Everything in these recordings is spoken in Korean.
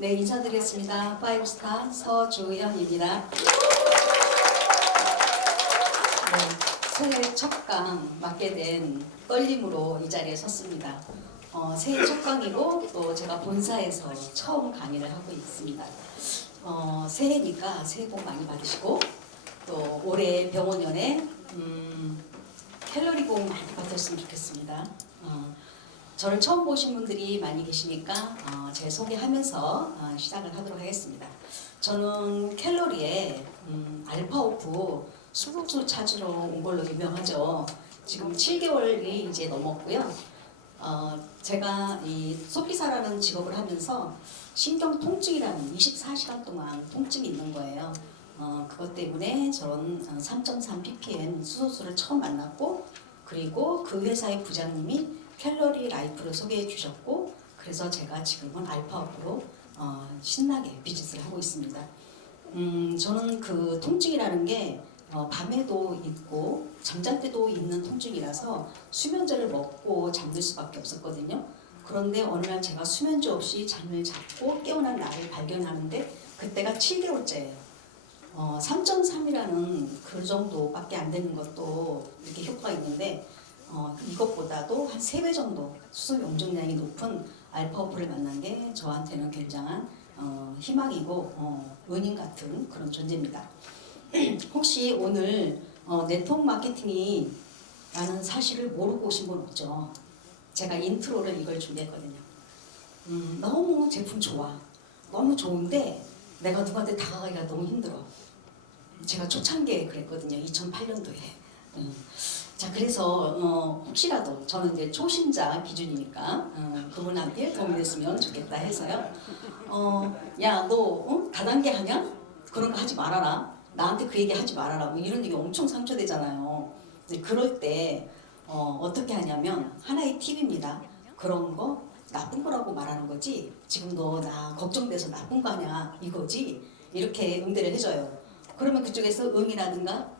네, 인사드리겠습니다. 파이브스타 서주현입니다. 네, 새해 첫 강 맡게 된 떨림으로 이 자리에 섰습니다. 새해 첫 강이고 또 제가 본사에서 처음 강의를 하고 있습니다. 새해니까 새해 복 많이 받으시고 또 올해 병원연에 캘로리 복 많이 받았으면 좋겠습니다. 저를 처음 보신 분들이 많이 계시니까 제 소개하면서 시작을 하도록 하겠습니다. 저는 캘로리에 알파오프 수급수 찾으러 온 걸로 유명하죠. 지금 7개월이 이제 넘었고요. 제가 이 소피사라는 직업을 하면서 신경 통증이라는 24시간 동안 통증이 있는 거예요. 그것 때문에 저는 3.3 ppm 수소수를 처음 만났고, 그리고 그 회사의 부장님이 캘로리 라이프를 소개해 주셨고, 그래서 제가 지금은 알파오프로 신나게 비즈니스를 하고 있습니다. 저는 그 통증이라는 게 밤에도 있고 잠잘 때도 있는 통증이라서 수면제를 먹고 잠들 수밖에 없었거든요. 그런데 어느 날 제가 수면제 없이 잠을 잡고 깨어난 나를 발견하는데 그때가 7개월째예요. 3.3이라는 그 정도밖에 안 되는 것도 이렇게 효과가 있는데 이것보다도 한 3배 정도 수소 용적량이 높은 알파오프를 만난 게 저한테는 굉장한 희망이고 은인 같은 그런 존재입니다. 혹시 오늘 네트워크 마케팅이 라는 사실을 모르고 오신 분 없죠? 제가 인트로를 이걸 준비했거든요. 너무 제품 좋아. 너무 좋은데 내가 누구한테 다가가기가 너무 힘들어. 제가 초창기에 그랬거든요. 2008년도에. 자, 그래서 혹시라도 저는 이제 초심자 기준이니까 그분한테 도움이 됐으면 좋겠다 해서요. 야, 너 다단계 하냐? 그런 거 하지 말아라. 나한테 그 얘기 하지 말아라. 뭐 이런 얘기 엄청 상처되잖아요. 근데 그럴 때 어떻게 하냐면 하나의 팁입니다. 그런 거 나쁜 거라고 말하는 거지. 지금 너 나 걱정돼서 나쁜 거 아냐 이거지. 이렇게 응대를 해줘요. 그러면 그쪽에서 응이라든가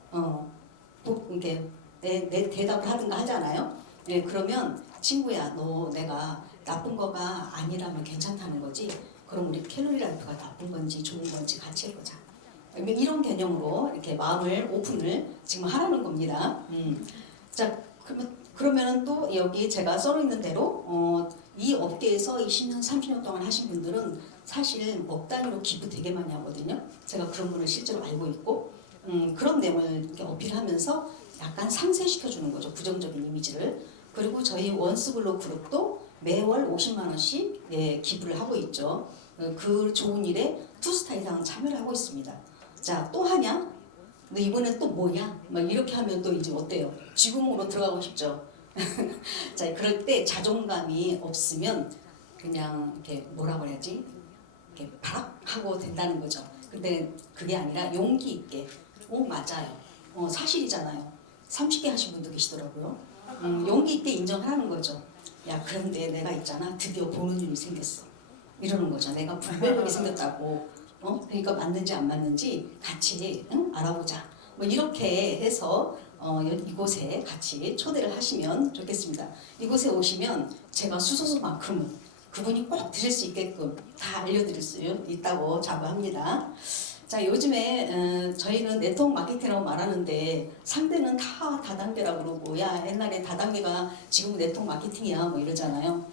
이렇게 내 대답을 하든가 하잖아요. 네, 그러면 친구야, 너 내가 나쁜 거가 아니라면 괜찮다는 거지. 그럼 우리 캘로리 라이프가 나쁜 건지 좋은 건지 같이 해보자. 이런 개념으로 이렇게 마음을 오픈을 지금 하라는 겁니다. 자, 그러면 또 여기 제가 써놓 있는 대로 이 업계에서 20년, 30년 동안 하신 분들은 사실 억 단위로 기부 되게 많이 하거든요. 제가 그런 분을 실제로 알고 있고 그런 내용을 이렇게 어필하면서 약간 상쇄시켜주는 거죠. 부정적인 이미지를. 그리고 저희 원스글로 그룹도 매월 50만 원씩 기부를 하고 있죠. 그 좋은 일에 2스타 이상은 참여를 하고 있습니다. 자, 또 하냐? 너 이번엔 또 뭐냐? 막 이렇게 하면 또 이제 어때요? 쥐구멍으로 들어가고 싶죠? 자, 그럴 때 자존감이 없으면 그냥 이렇게 뭐라고 해야지? 이렇게 팍 하고 된다는 거죠. 근데 그게 아니라 용기 있게 맞아요. 사실이잖아요. 30개 하신 분도 계시더라고요. 용기 있게 인정하라는 거죠. 야, 그런데 내가 있잖아. 드디어 보는 눈이 생겼어. 이러는 거죠. 내가 불변력이 생겼다고. 그러니까 맞는지 안 맞는지 같이 알아보자. 뭐 이렇게 해서 이곳에 같이 초대를 하시면 좋겠습니다. 이곳에 오시면 제가 수소수만큼은 그분이 꼭 드실 수 있게끔 다 알려드릴 수 있다고 자부합니다. 자, 요즘에 저희는 네트워크 마케팅이라고 말하는데 상대는 다 다단계라고 그러고, 야, 옛날에 다단계가 지금 네트워크 마케팅이야 뭐 이러잖아요.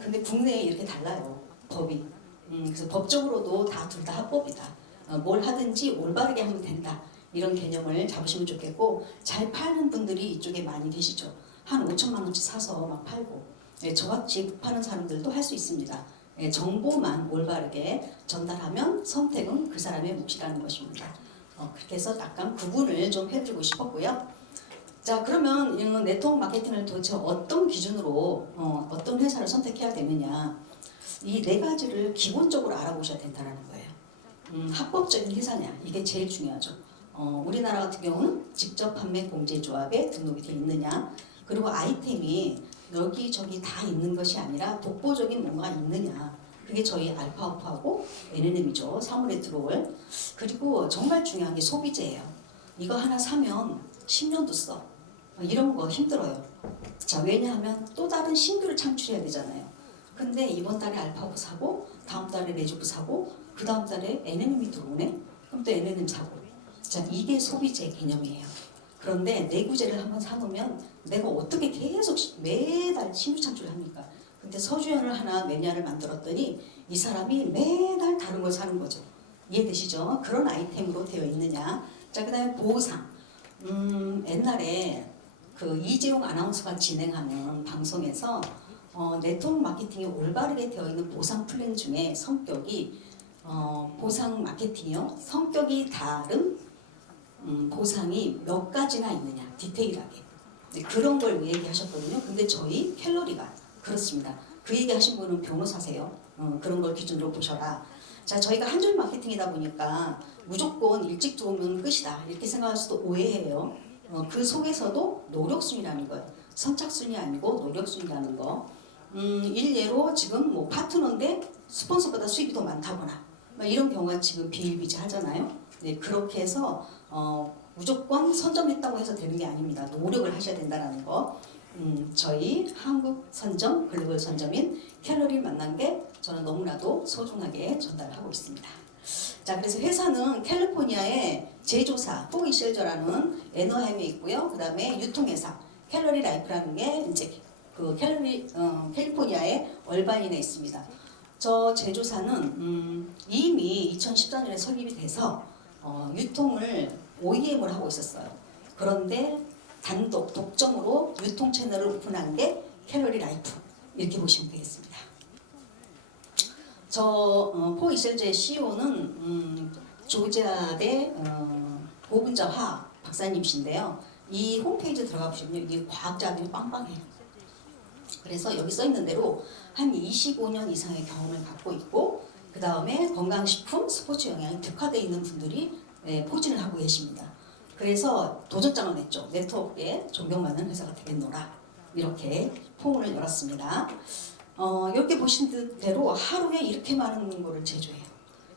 근데 국내에 이렇게 달라요, 법이. 그래서 법적으로도 둘 다 합법이다. 뭘 하든지 올바르게 하면 된다. 이런 개념을 잡으시면 좋겠고, 잘 파는 분들이 이쪽에 많이 계시죠. 한 5천만 원치 사서 막 팔고, 저같이 파는 사람들도 할 수 있습니다. 정보만 올바르게 전달하면 선택은 그 사람의 몫이라는 것입니다. 그렇게 해서 약간 구분을 좀 해드리고 싶었고요. 자, 그러면 이 네트워크 마케팅을 도대체 어떤 기준으로 어떤 회사를 선택해야 되느냐, 이 4가지를 기본적으로 알아보셔야 된다는 거예요. 합법적인 회사냐, 이게 제일 중요하죠. 우리나라 같은 경우는 직접 판매 공제조합에 등록이 되어 있느냐, 그리고 아이템이 여기저기 다 있는 것이 아니라 독보적인 뭔가 있느냐, 그게 저희 알파오프하고 NNM이죠. 사물에 들어올. 그리고 정말 중요한 게 소비재예요. 이거 하나 사면 10년도 써. 이런 거 힘들어요. 자, 왜냐하면 또 다른 신규를 창출해야 되잖아요. 근데 이번 달에 알파오프 사고 다음 달에 레주프 사고 그 다음 달에 NM이 들어오네? 그럼 또 NM 사고. 자, 이게 소비재 개념이에요. 그런데 내구재를 한번 사놓으면 내가 어떻게 계속 매달 신규 창출을 합니까? 근데 서주현을 하나 매니아를 만들었더니 이 사람이 매달 다른 걸 사는 거죠. 이해되시죠? 그런 아이템으로 되어 있느냐. 자, 그 다음에 보상. 옛날에 그 이재용 아나운서가 진행하는 방송에서 네트워크 마케팅이 올바르게 되어 있는 보상 플랜 중에 성격이 보상 마케팅이요. 성격이 다른 보상이 몇 가지나 있느냐. 디테일하게. 네, 그런 걸 얘기하셨거든요. 근데 저희 캘러리가 그렇습니다. 그 얘기하신 분은 변호사세요. 그런 걸 기준으로 보셔라. 자, 저희가 한 줄 마케팅이다 보니까 무조건 일찍 들어오면 끝이다 이렇게 생각할 수도 오해해요. 그 속에서도 노력순이라는 거예요. 선착순이 아니고 노력순이라는 거. 일례로 지금 뭐 파트너인데 스폰서보다 수입이 더 많다거나 이런 경우가 지금 비일비재하잖아요. 네, 그렇게 해서 무조건 선점했다고 해서 되는 게 아닙니다. 노력을 하셔야 된다는 거. 저희 한국 선점, 글로벌 선점인 캘러리 만난 게 저는 너무나도 소중하게 전달하고 있습니다. 자, 그래서 회사는 캘리포니아의 제조사 포이셀저라는 애너햄에 있고요. 그 다음에 유통회사 캘러리 라이프라는 게 이제 그 캘리포니아의 얼바인에 있습니다. 저 제조사는 이미 2014년에 설립이 돼서 유통을 OEM을 하고 있었어요. 그런데 단독 독점으로 유통 채널을 오픈한 게 캘러리 라이프 이렇게 보시면 되겠습니다. 저 포이셀즈의 CEO는 조지아대 고분자 화학 박사님이신데요. 이 홈페이지 들어가 보시면 이게 과학자들이 빵빵해요. 그래서 여기 써 있는 대로 한 25년 이상의 경험을 갖고 있고 그 다음에 건강식품, 스포츠 영양에 특화되어 있는 분들이 포진을 하고 계십니다. 그래서 도전장을 냈죠. 네트워크에 존경받는 회사가 되겠노라. 이렇게 포문을 열었습니다. 이렇게 보신 대로 하루에 이렇게 많은 거를 제조해요.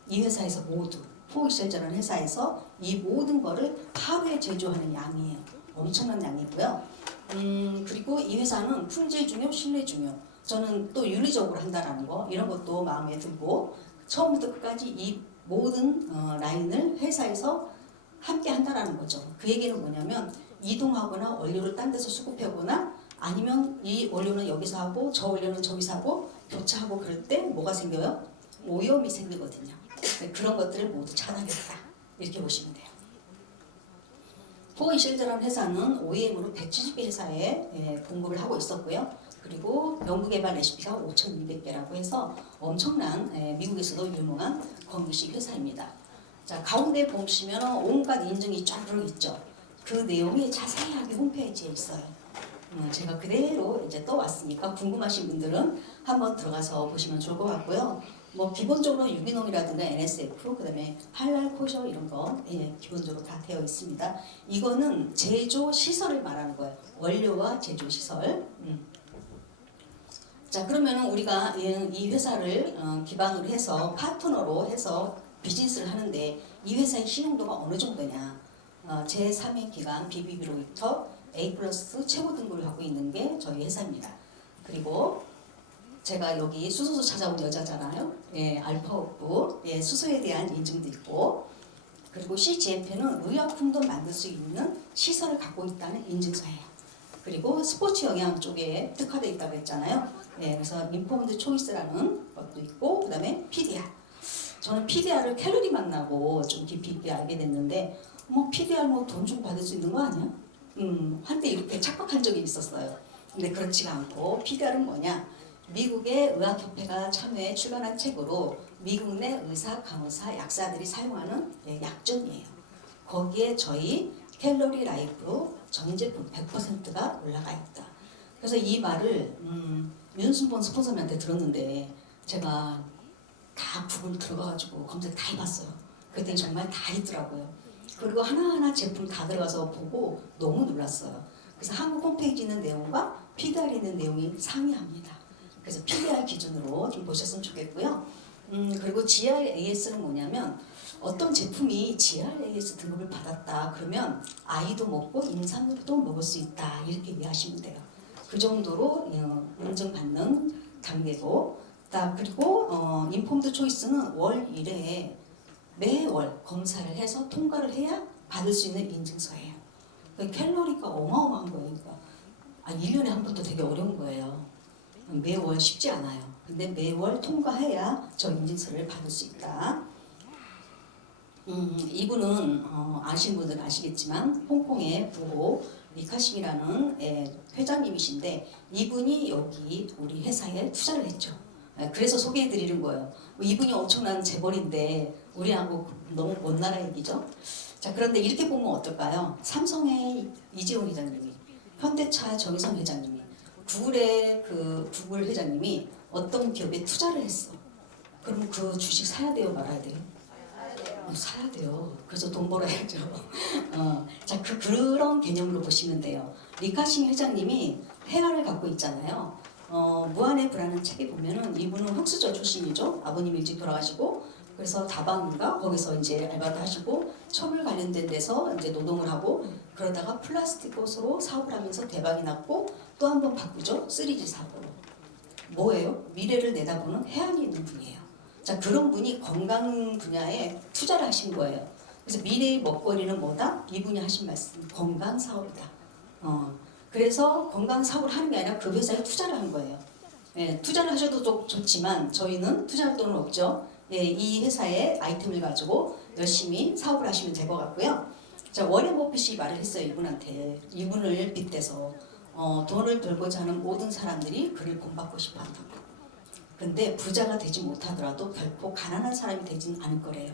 이 회사에서 모두 포이셀저라는 회사에서 이 모든 거를 하루에 제조하는 양이에요. 엄청난 양이고요. 그리고 이 회사는 품질 중요, 신뢰 중요. 저는 또 윤리적으로 한다라는 거 이런 것도 마음에 들고 처음부터 끝까지 이 모든 라인을 회사에서 함께 한다라는 거죠. 그 얘기는 뭐냐면 이동하거나 원료를 딴 데서 수급하거나 아니면 이 원료는 여기서 하고 저 원료는 저기서 하고 교차하고 그럴 때 뭐가 생겨요? 오염이 생기거든요. 그런 것들을 모두 차단하겠다. 이렇게 보시면 돼요. 포이실드라는 회사는 OEM으로 170개 회사에 공급을 하고 있었고요. 그리고 연구개발 레시피가 5,200개라고 해서 엄청난 미국에서도 유명한 건기식 회사입니다. 자, 가운데 보시면 온갖 인증이 쫙 있죠. 그 내용이 자세하게 홈페이지에 있어요. 제가 그대로 이제 떠왔으니까 궁금하신 분들은 한번 들어가서 보시면 좋을 것 같고요. 뭐 기본적으로 유기농이라든가 NSF, 그다음에 할랄 코셔 이런 거 기본적으로 다 되어 있습니다. 이거는 제조 시설을 말하는 거예요. 원료와 제조 시설. 자, 그러면은 우리가 이 회사를 기반으로 해서 파트너로 해서 비즈니스를 하는데 이 회사의 신용도가 어느 정도냐? 제3의 기관 BBB로부터 A+ 최고 등급을 갖고 있는 게 저희 회사입니다. 그리고 제가 여기 수소수 찾아온 여자잖아요. 알파업부 수소에 대한 인증도 있고, 그리고 CGMP는 의약품도 만들 수 있는 시설을 갖고 있다는 인증서예요. 그리고 스포츠 영양 쪽에 특화되어 있다고 했잖아요. 그래서 인포먼드 초이스라는 것도 있고, 그 다음에 PDR. 저는 PDR을 캘로리 만나고 좀 깊이 있게 알게 됐는데, 뭐 PDR 뭐 돈 주고 받을 수 있는 거 아니야? 한때 이렇게 착각한 적이 있었어요. 근데 그렇지가 않고 PDR은 뭐냐? 미국의 의학협회가 참여해 출간한 책으로 미국 내 의사, 간호사, 약사들이 사용하는 약전이에요. 거기에 저희 캘로리 라이프 전 제품 100%가 올라가 있다. 그래서 이 말을 윤순본 스폰서님한테 들었는데 제가 다 구글 들어가가지고 검색 다 해봤어요. 그랬더니 정말 다 있더라고요. 그리고 하나하나 제품 다 들어가서 보고 너무 놀랐어요. 그래서 한국 홈페이지 있는 내용과 PDR 있는 내용이 상이합니다. 그래서 PDR 기준으로 좀 보셨으면 좋겠고요. 그리고 GRAS는 뭐냐면 어떤 제품이 GRAS 등급을 받았다 그러면 아이도 먹고 임산부도 먹을 수 있다 이렇게 이해하시면 돼요. 그 정도로 인정받는 단계고, 자, 그리고 인폼드 초이스는 월 1회에 매월 검사를 해서 통과를 해야 받을 수 있는 인증서예요. 캘로리가 어마어마한 거예요. 그러니까 1년에 한 번도 되게 어려운 거예요. 매월 쉽지 않아요. 근데 매월 통과해야 저 인증서를 받을 수 있다. 이분은 아시는 분들은 아시겠지만 홍콩의 부호 리카싱이라는 회장님이신데 이분이 여기 우리 회사에 투자를 했죠. 그래서 소개해드리는 거예요. 이분이 엄청난 재벌인데 우리하고 너무 먼 나라 얘기죠. 자, 그런데 이렇게 보면 어떨까요? 삼성의 이재용 회장님이, 현대차 정의성 회장님이, 구글의 구글 회장님이 어떤 기업에 투자를 했어. 그럼 그 주식 사야 돼요, 말아야 돼요? 사야 돼요. 그래서 돈 벌어야죠. 자, 그런 개념으로 보시면 돼요. 리카싱 회장님이 회화를 갖고 있잖아요. 무한의 불안한 책에 보면은 이분은 흑수저 출신이죠. 아버님 일찍 돌아가시고 그래서 다방인가 거기서 이제 알바도 하시고 철물 관련된 데서 이제 노동을 하고 그러다가 플라스틱 옷으로 사업을 하면서 대박이 났고 또 한 번 바꾸죠. 3D 사업으로. 뭐예요? 미래를 내다보는 해안이 있는 분이에요. 자, 그런 분이 건강 분야에 투자를 하신 거예요. 그래서 미래의 먹거리는 뭐다? 이분이 하신 말씀, 건강 사업이다. 그래서 건강 사업을 하는 게 아니라 그 회사에 투자를 한 거예요. 예, 투자를 하셔도 좋지만 저희는 투자할 돈은 없죠. 예, 이 회사의 아이템을 가지고 열심히 사업을 하시면 될 것 같고요. 자, 워렌 버핏이 말을 했어요. 이분한테. 이분을 빗대서 돈을 벌고자 하는 모든 사람들이 그를 본받고 싶어 한다고. 근데 부자가 되지 못하더라도 결코 가난한 사람이 되진 않을 거래요.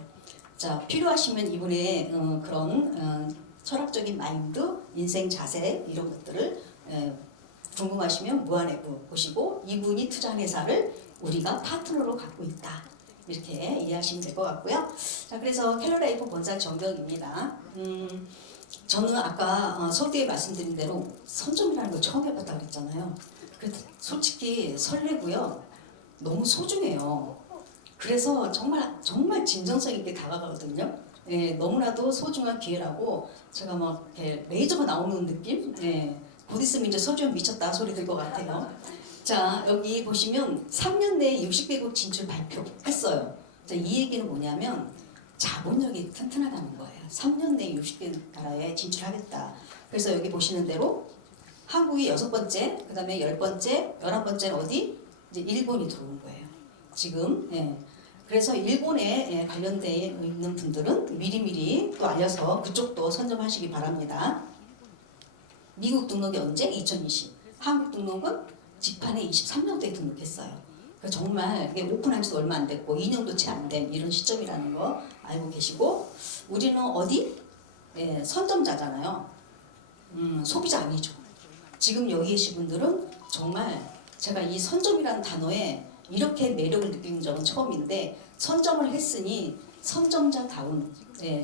자, 필요하시면 이분의 그런 철학적인 마인드, 인생 자세 이런 것들을 궁금하시면 무한외부 보시고 이분이 투자한 회사를 우리가 파트너로 갖고 있다. 이렇게 이해하시면 될 것 같고요. 자, 그래서 캘러라이프 본사 정경입니다. 저는 아까 서두에 말씀드린 대로 선점이라는 걸 처음 해봤다고 그랬잖아요. 그래서 솔직히 설레고요. 너무 소중해요. 그래서 정말 진정성 있게 다가가거든요. 예, 너무나도 소중한 기회라고 제가 막 레이저가 나오는 느낌? 예, 곧 있으면 이제 서주현 미쳤다 소리 들 것 같아요. 자, 여기 보시면 3년 내에 60개국 진출 발표했어요. 자, 이 얘기는 뭐냐면 자본력이 튼튼하다는 거예요. 3년 내에 60개 나라에 진출하겠다. 그래서 여기 보시는 대로 한국이 6번째, 그 다음에 10번째, 11번째는 어디? 이제 일본이 들어온 거예요. 지금. 예. 그래서 일본에 관련되어 있는 분들은 미리미리 또 알려서 그쪽도 선점하시기 바랍니다. 미국 등록이 언제? 2020. 한국 등록은 직판에 23년도에 등록했어요. 그러니까 정말 이게 오픈한 지도 얼마 안 됐고 2년도 채 안 된 이런 시점이라는 거 알고 계시고 우리는 어디? 예, 선점자잖아요. 소비자 아니죠. 지금 여기 계신 분들은 정말 제가 이 선점이라는 단어에 이렇게 매력을 느낀 적은 처음인데 선점을 했으니 선점자다운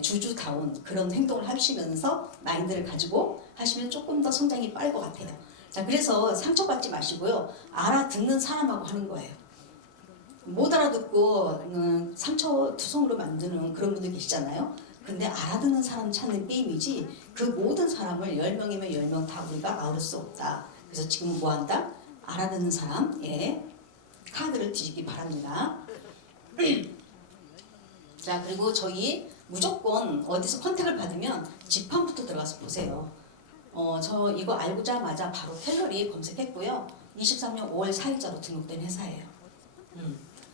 주주다운 그런 행동을 하시면서 마인드를 가지고 하시면 조금 더 성장이 빠를 것 같아요. 자, 그래서 상처받지 마시고요. 알아듣는 사람하고 하는 거예요. 못 알아듣고 상처투성으로 만드는 그런 분들 계시잖아요. 근데 알아듣는 사람 찾는 게임이지 그 모든 사람을 10명이면 10명 다 우리가 아우를 수 없다. 그래서 지금 뭐 한다? 알아듣는 사람의 카드를 뒤지기 바랍니다. 자, 그리고 저희 무조건 어디서 컨택을 받으면 직판부터 들어가서 보세요. 저 이거 알고자마자 바로 캘러리 검색했고요. 23년 5월 4일자로 등록된 회사예요.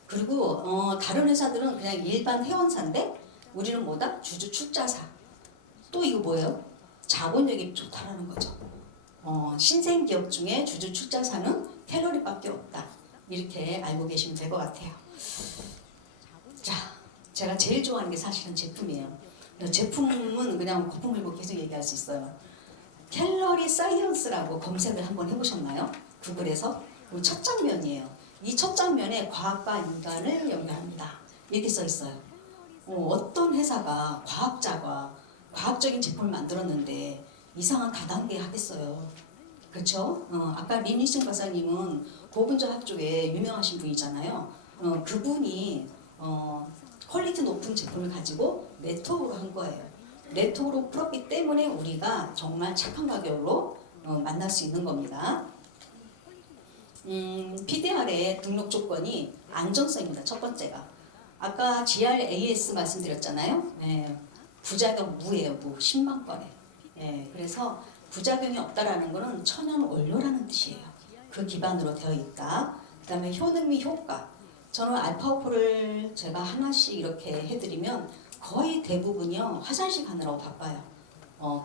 그리고 다른 회사들은 그냥 일반 회원사인데 우리는 뭐다? 주주 출자사. 또 이거 뭐예요? 자본력이 좋다라는 거죠. 신생 기업 중에 주주 출자사는 캘러리밖에 없다. 이렇게 알고 계시면 될 것 같아요. 자, 제가 제일 좋아하는 게 사실은 제품이에요. 제품은 그냥 거품 물고 계속 얘기할 수 있어요. 캘러리 사이언스라고 검색을 한번 해보셨나요? 구글에서 첫 장면이에요. 이 첫 장면에 과학과 인간을 연결합니다. 이렇게 써 있어요. 어떤 회사가 과학자가 과학적인 제품을 만들었는데 이상한 다단계 하겠어요. 그렇죠? 아까 린니슨 박사님은 고분자학 쪽에 유명하신 분이잖아요. 그분이 퀄리티 높은 제품을 가지고 네트워크로 한 거예요. 네트워크로 풀었기 때문에 우리가 정말 착한 가격으로 만날 수 있는 겁니다. PDR의 등록 조건이 안정성입니다. 첫 번째가. 아까 GRAS 말씀드렸잖아요. 네, 부작용 무예요. 무. 10만 건에. 네, 그래서 부작용이 없다라는 것은 천연 원료라는 뜻이에요. 그 기반으로 되어 있다. 그 다음에 효능 및 효과. 저는 알파오프를 제가 하나씩 이렇게 해드리면 거의 대부분이요. 화장실 가느라고 바빠요.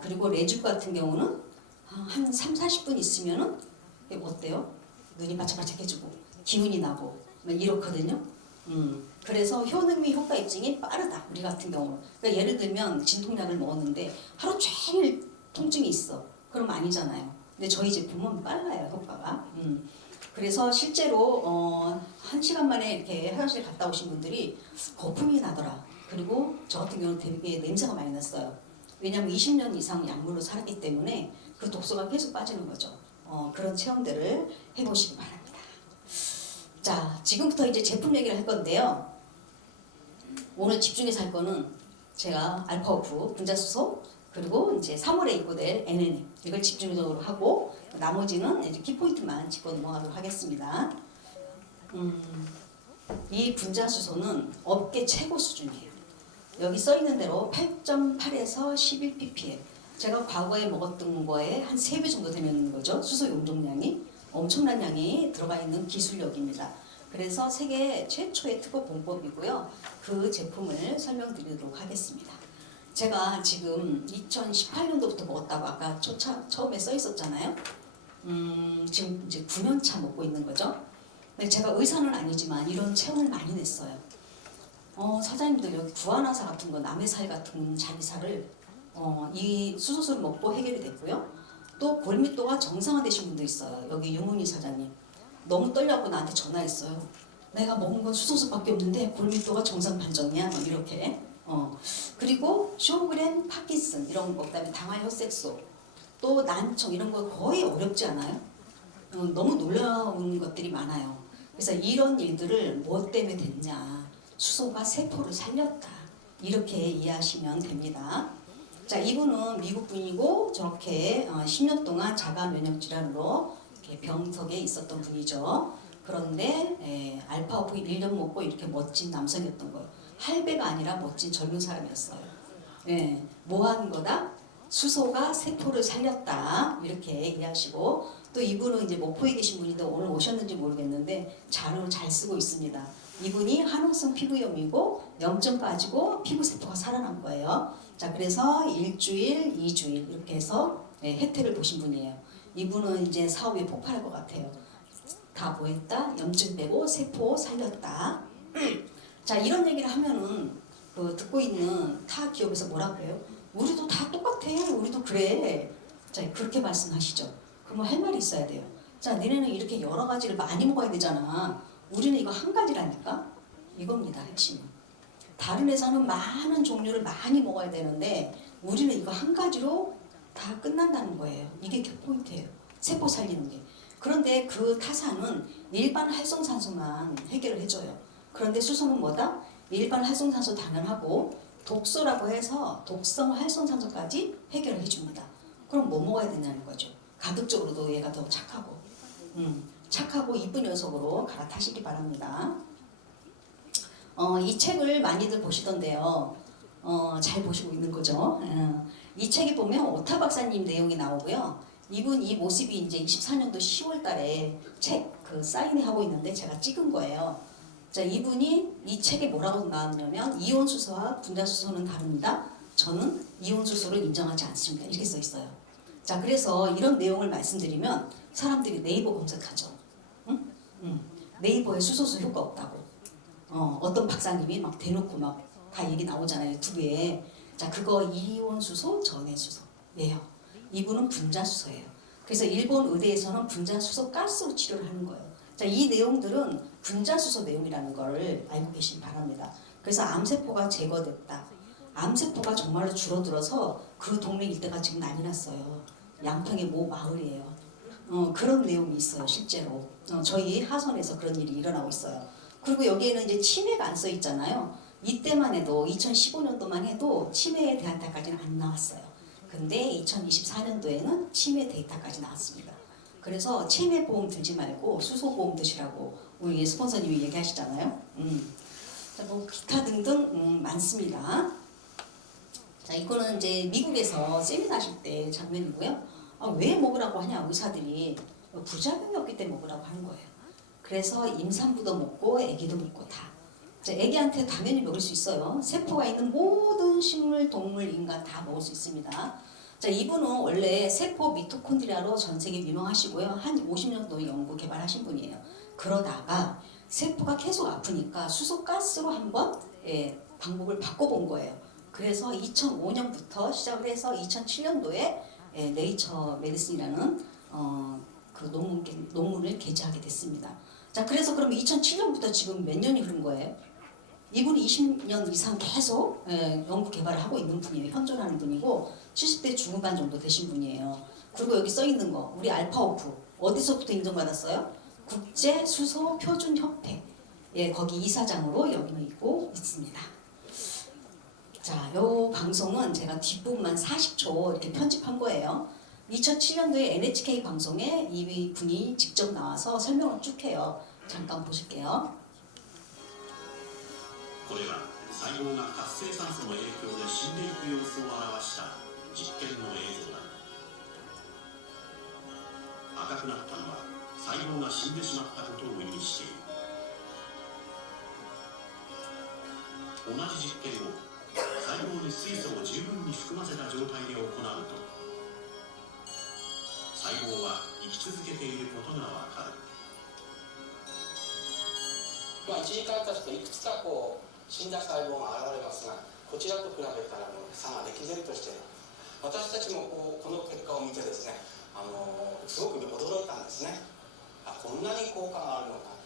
그리고 레주 같은 경우는 한 3, 40분 있으면은 어때요? 눈이 바짝바짝해지고 기운이 나고 막 이렇거든요. 그래서 효능 및 효과 입증이 빠르다. 우리 같은 경우는. 그러니까 예를 들면 진통약을 먹었는데 하루 종일 통증이 있어. 그럼 아니잖아요. 근데 저희 제품은 빨라요, 효과가. 그래서 실제로 1시간 만에 이렇게 화장실 갔다 오신 분들이 거품이 나더라. 그리고 저 같은 경우는 되게 냄새가 많이 났어요. 왜냐하면 20년 이상 약물로 살았기 때문에 그 독소가 계속 빠지는 거죠. 그런 체험들을 해보시기 바랍니다. 자, 지금부터 이제 제품 얘기를 할 건데요. 오늘 집중해서 할 거는 제가 알파오프, 분자수소, 그리고 이제 3월에 입고될 NNM 이걸 집중적으로 하고 나머지는 이제 키포인트만 짚고 넘어가도록 하겠습니다. 이 분자수소는 업계 최고 수준이에요. 여기 써 있는 대로 8.8에서 11ppm. 제가 과거에 먹었던 거에 한 3배 정도 되는 거죠. 수소 용적량이 엄청난 양이 들어가 있는 기술력입니다. 그래서 세계 최초의 특허 공법이고요. 그 제품을 설명드리도록 하겠습니다. 제가 지금 2018년도부터 먹었다고 아까 처음에 써 있었잖아요. 지금 이제 9년 차 먹고 있는 거죠. 근데 제가 의사는 아니지만 이런 체험을 많이 냈어요. 사장님들 여기 구안화사 같은 거, 남해살 같은 자기살을 이 수소수를 먹고 해결이 됐고요. 또 골밀도가 정상화되신 분도 있어요. 여기 유문희 사장님. 너무 떨려고 나한테 전화했어요. 내가 먹은 건 수소수밖에 없는데 골밀도가 정상 판정이야. 막 이렇게. 그리고 쇼그렌, 파킨슨 이런 거, 그다음에 당화혈색소, 또 난청 이런 거 거의 어렵지 않아요? 너무 놀라운 것들이 많아요. 그래서 이런 일들을 뭐 때문에 됐냐? 수소가 세포를 살렸다. 이렇게 이해하시면 됩니다. 자, 이분은 미국 분이고 저렇게 10년 동안 자가 면역 질환으로 이렇게 병석에 있었던 분이죠. 그런데 알파오프 1년 먹고 이렇게 멋진 남성이었던 거예요. 할배가 아니라 멋진 젊은 사람이었어요. 뭐 하는 거다? 수소가 세포를 살렸다. 이렇게 이해하시고, 또 이분은 이제 목포에 계신 분인데 오늘 오셨는지 모르겠는데 자료를 잘 쓰고 있습니다. 이분이 한홍성 피부염이고 0점 빠지고 피부세포가 살아난 거예요. 자, 그래서 1주일, 2주일 이렇게 해서 혜택을 보신 분이에요. 이분은 이제 사업이 폭발할 것 같아요. 다 뭐했다? 염증 빼고 세포 살렸다. 자, 이런 얘기를 하면은 듣고 있는 타 기업에서 뭐라 그래요? 우리도 다 똑같아. 우리도 그래. 자, 그렇게 말씀하시죠. 그러면 할 말이 있어야 돼요. 자, 너네는 이렇게 여러 가지를 많이 먹어야 되잖아. 우리는 이거 한 가지라니까? 이겁니다, 핵심은. 다른 회사는 많은 종류를 많이 먹어야 되는데 우리는 이거 한 가지로 다 끝난다는 거예요. 이게 포인트예요. 세포 살리는 게. 그런데 그 타사는 일반 활성산소만 해결을 해줘요. 그런데 수소는 뭐다? 일반 활성산소 당연하고 독소라고 해서 독성 활성산소까지 해결을 해줍니다. 그럼 뭐 먹어야 되냐는 거죠. 가격적으로도 얘가 더 착하고 착하고 이쁜 녀석으로 갈아타시기 바랍니다. 이 책을 많이들 보시던데요. 잘 보시고 있는 거죠. 이 책에 보면 오타 박사님 내용이 나오고요. 이분 이 모습이 이제 24년도 10월 달에 책 그 사인회 하고 있는데 제가 찍은 거예요. 자, 이분이 이 책에 뭐라고 나왔냐면 이온수소와 분자수소는 다릅니다. 저는 이온수소를 인정하지 않습니다. 이렇게 써 있어요. 자, 그래서 이런 내용을 말씀드리면 사람들이 네이버 검색하죠. 네이버에 수소수 효과 없다고. 어떤 박사님이 막 대놓고 막 다 얘기 나오잖아요. 유튜브에. 자, 그거 이온수소, 전해수소예요. 이분은 분자수소예요. 그래서 일본 의대에서는 분자수소 가스로 치료를 하는 거예요. 자, 이 내용들은 분자수소 내용이라는 걸 알고 계시기 바랍니다. 그래서 암세포가 제거됐다. 암세포가 정말로 줄어들어서 그 동네 일대가 지금 난리 났어요. 양평의 모 마을이에요. 그런 내용이 있어요, 실제로. 저희 하선에서 그런 일이 일어나고 있어요. 그리고 여기에는 이제 치매가 안 써 있잖아요. 이때만 해도 2015년도만 해도 치매에 대한 데까지는 안 나왔어요. 근데 2024년도에는 치매 데이터까지 나왔습니다. 그래서 치매 보험 들지 말고 수소 보험 드시라고 우리 스폰서님이 얘기하시잖아요. 자, 뭐 기타 등등 많습니다. 자, 이거는 이제 미국에서 세미나 하실 때 장면이고요. 왜 먹으라고 하냐, 의사들이 부작용이 없기 때문에 먹으라고 하는 거예요. 그래서 임산부도 먹고 아기도 먹고 다. 자, 아기한테 당연히 먹을 수 있어요. 세포가 있는 모든 식물, 동물, 인간 다 먹을 수 있습니다. 자, 이분은 원래 세포 미토콘드리아로 전 세계 유명하시고요. 한 50년 동안 연구 개발하신 분이에요. 그러다가 세포가 계속 아프니까 수소가스로 한번 방법을 바꿔본 거예요. 그래서 2005년부터 시작을 해서 2007년도에 네이처 메디슨이라는 그 논문을 게재하게 됐습니다. 자, 그래서 그러면 2007년부터 지금 몇 년이 흐른 거예요? 이분이 20년 이상 계속 연구 개발을 하고 있는 분이에요. 현존하는 분이고 70대 중후반 정도 되신 분이에요. 그리고 여기 써 있는 거, 우리 알파오프 어디서부터 인정받았어요? 국제수소표준협회, 거기 이사장으로 여기는 있고 있습니다. 자, 요 방송은 제가 뒷부분만 40초 이렇게 편집한 거예요. 2007년도에 NHK 방송에 이 분이 직접 나와서 설명을 쭉 해요. 잠깐 보실게요. これは細胞が活性酸素の影響で死んでいく様子を表した実験の映像だ。赤くなったのは細胞が死んでしまったことを意味している。同じ実験を細胞に水素を十分に含ませた状態で行うと、細胞は生き続けていることがわかる。1時間経つといくつかこう死んだ細胞が現れますが、こちらと比べたら差が歴然としている。私たちもこの結果を見てですね、すごく驚いたんですね。こんなに効果があるのかと。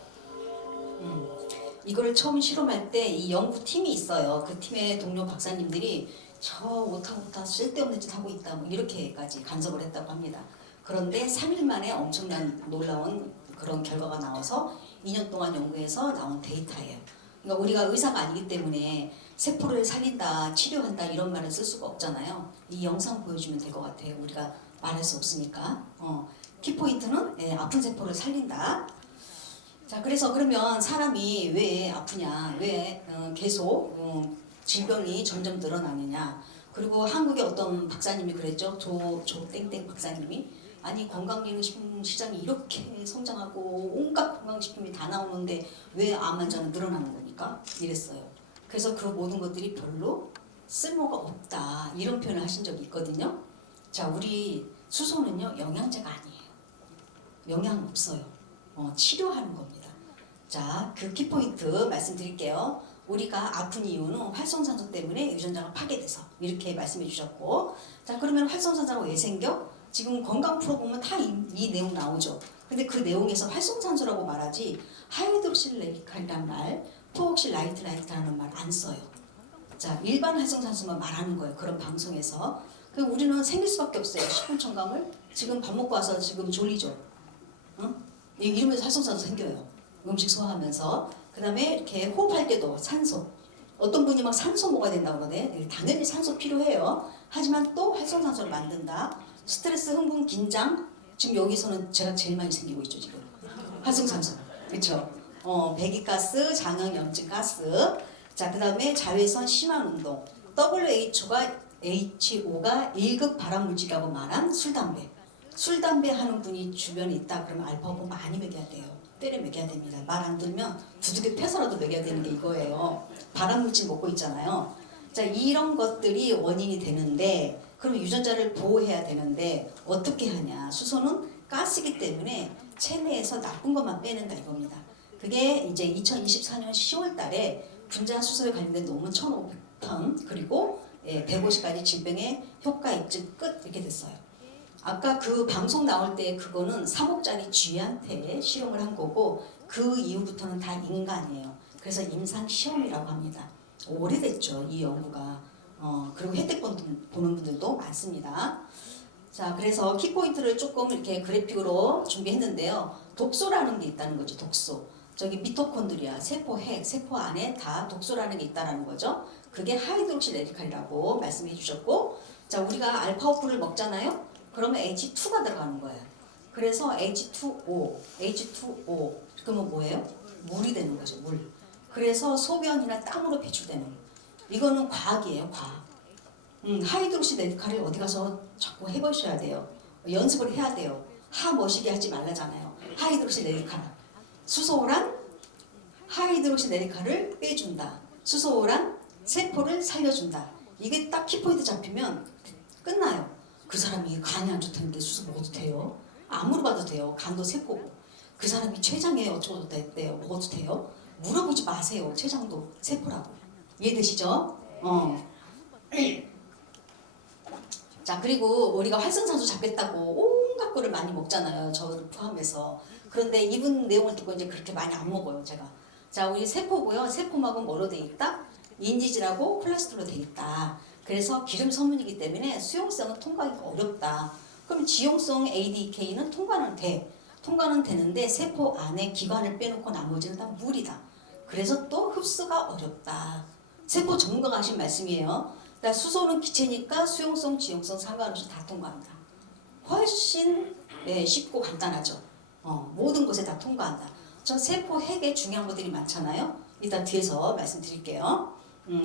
이거를 처음 실험할 때 이 연구팀이 있어요. 그 팀의 동료 박사님들이 저 오타오타 쓸데없는 짓 하고 있다, 뭐 이렇게까지 간섭을 했다고 합니다. 그런데 3일 만에 엄청난 놀라운 그런 결과가 나와서 2년 동안 연구해서 나온 데이터예요. 그러니까 우리가 의사가 아니기 때문에 세포를 살린다, 치료한다 이런 말을 쓸 수가 없잖아요. 이 영상 보여주면 될 것 같아요. 우리가 말할 수 없으니까. 키포인트는 아픈 세포를 살린다. 자, 그래서 그러면 사람이 왜 아프냐, 왜 계속 질병이 점점 늘어나느냐. 그리고 한국의 어떤 박사님이 그랬죠. 조땡땡 박사님이, 아니 건강기능식품 시장이 이렇게 성장하고 온갖 건강식품이 다 나오는데 왜 암 환자는 늘어나는 겁니까? 이랬어요. 그래서 그 모든 것들이 별로 쓸모가 없다, 이런 표현을 하신 적이 있거든요. 자, 우리 수소는요 영양제가 아니에요. 영양 없어요. 치료하는 겁니다. 자, 그 키포인트 말씀드릴게요. 우리가 아픈 이유는 활성산소 때문에 유전자가 파괴돼서, 이렇게 말씀해 주셨고, 자, 그러면 활성산소가 왜 생겨? 지금 건강 프로 보면 다 이 내용 나오죠. 근데 그 내용에서 활성산소라고 말하지 하이드록실레디칼이라는 말, 포옥실라이트라는 말 안 써요. 자, 일반 활성산소만 말하는 거예요. 그런 방송에서. 그 우리는 생길 수밖에 없어요. 식품 첨가물. 지금 밥 먹고 와서 지금 졸리죠. 이러면서 활성산소 생겨요. 음식 소화하면서. 그 다음에 이렇게 호흡할 때도 산소. 어떤 분이 막 산소 먹어야 된다고 그러네. 당연히 산소 필요해요. 하지만 또 활성산소를 만든다. 스트레스, 흥분, 긴장. 지금 여기서는 제가 제일 많이 생기고 있죠, 지금. 활성산소. 그렇죠? 배기가스, 장염염증 가스. 자, 그 다음에 자외선 심한 운동. WHO가 1급 발암물질이라고 말한 술, 담배. 술, 담배 하는 분이 주변에 있다 그러면 알파오프 많이 먹여야 돼요. 때려 먹여야 됩니다. 말 안 들으면 두둑에 펴서라도 먹여야 되는 게 이거예요. 발암물질 먹고 있잖아요. 자, 이런 것들이 원인이 되는데, 그러면 유전자를 보호해야 되는데 어떻게 하냐. 수소는 가스이기 때문에 체내에서 나쁜 것만 빼낸다 이겁니다. 그게 이제 2024년 10월 달에 분자 수소에 관련된 논문 1,500편, 그리고 150가지 질병의 효과 입증 끝, 이렇게 됐어요. 아까 그 방송 나올 때 그거는 3억짜리 쥐한테 실험을 한 거고, 그 이후부터는 다 인간이에요. 그래서 임상 시험이라고 합니다. 오래됐죠, 이 연구가. 그리고 혜택 보는 분들도 많습니다. 자, 그래서 키포인트를 조금 이렇게 그래픽으로 준비했는데요. 독소라는 게 있다는 거죠, 독소. 저기 미토콘드리아, 세포 핵, 세포 안에 다 독소라는 게 있다는 거죠. 그게 하이드록실레디칼이라고 말씀해 주셨고, 자, 우리가 알파오프를 먹잖아요. 그러면 H2가 들어가는 거예요. 그래서 H2O, H2O. 그러면 뭐예요? 물이 되는 거죠. 물. 그래서 소변이나 땀으로 배출되는 이거는 과학이에요. 과학. 하이드록시레드칼을 어디 가서 자꾸 해보셔야 돼요. 연습을 해야 돼요. 하머시기 하지 말라잖아요. 하이드록시레드칼. 수소란 하이드록시레드칼을 빼준다. 수소란 세포를 살려준다. 이게 딱 키포인트 잡히면 끝나요. 그 사람이 간이 안 좋다는데 수소 먹어도 돼요? 안 물어봐도 돼요. 간도 세포고. 그 사람이 췌장에 어쩌고도 됐대요. 먹어도 돼요? 물어보지 마세요. 췌장도 세포라고. 이해되시죠? 자, 그리고 우리가 활성산소 잡겠다고 온갖 거를 많이 먹잖아요. 저를 포함해서. 그런데 이분 내용을 듣고 이제 그렇게 많이 안 먹어요, 제가. 자, 우리 세포고요. 세포막은 뭐로 돼 있다? 인지질하고 콜레스테롤로 돼 있다. 그래서 기름 성분이기 때문에 수용성은 통과하기가 어렵다. 그럼 지용성 ADK는 통과는 돼. 통과는 되는데 세포 안에 기관을 빼놓고 나머지는 다 물이다. 그래서 또 흡수가 어렵다. 세포 전문가가 하신 말씀이에요. 그러니까 수소는 기체니까 수용성, 지용성 상관없이 다 통과한다. 훨씬 쉽고 간단하죠. 모든 것에 다 통과한다. 저 세포 핵에 중요한 것들이 많잖아요. 이따 뒤에서 말씀드릴게요.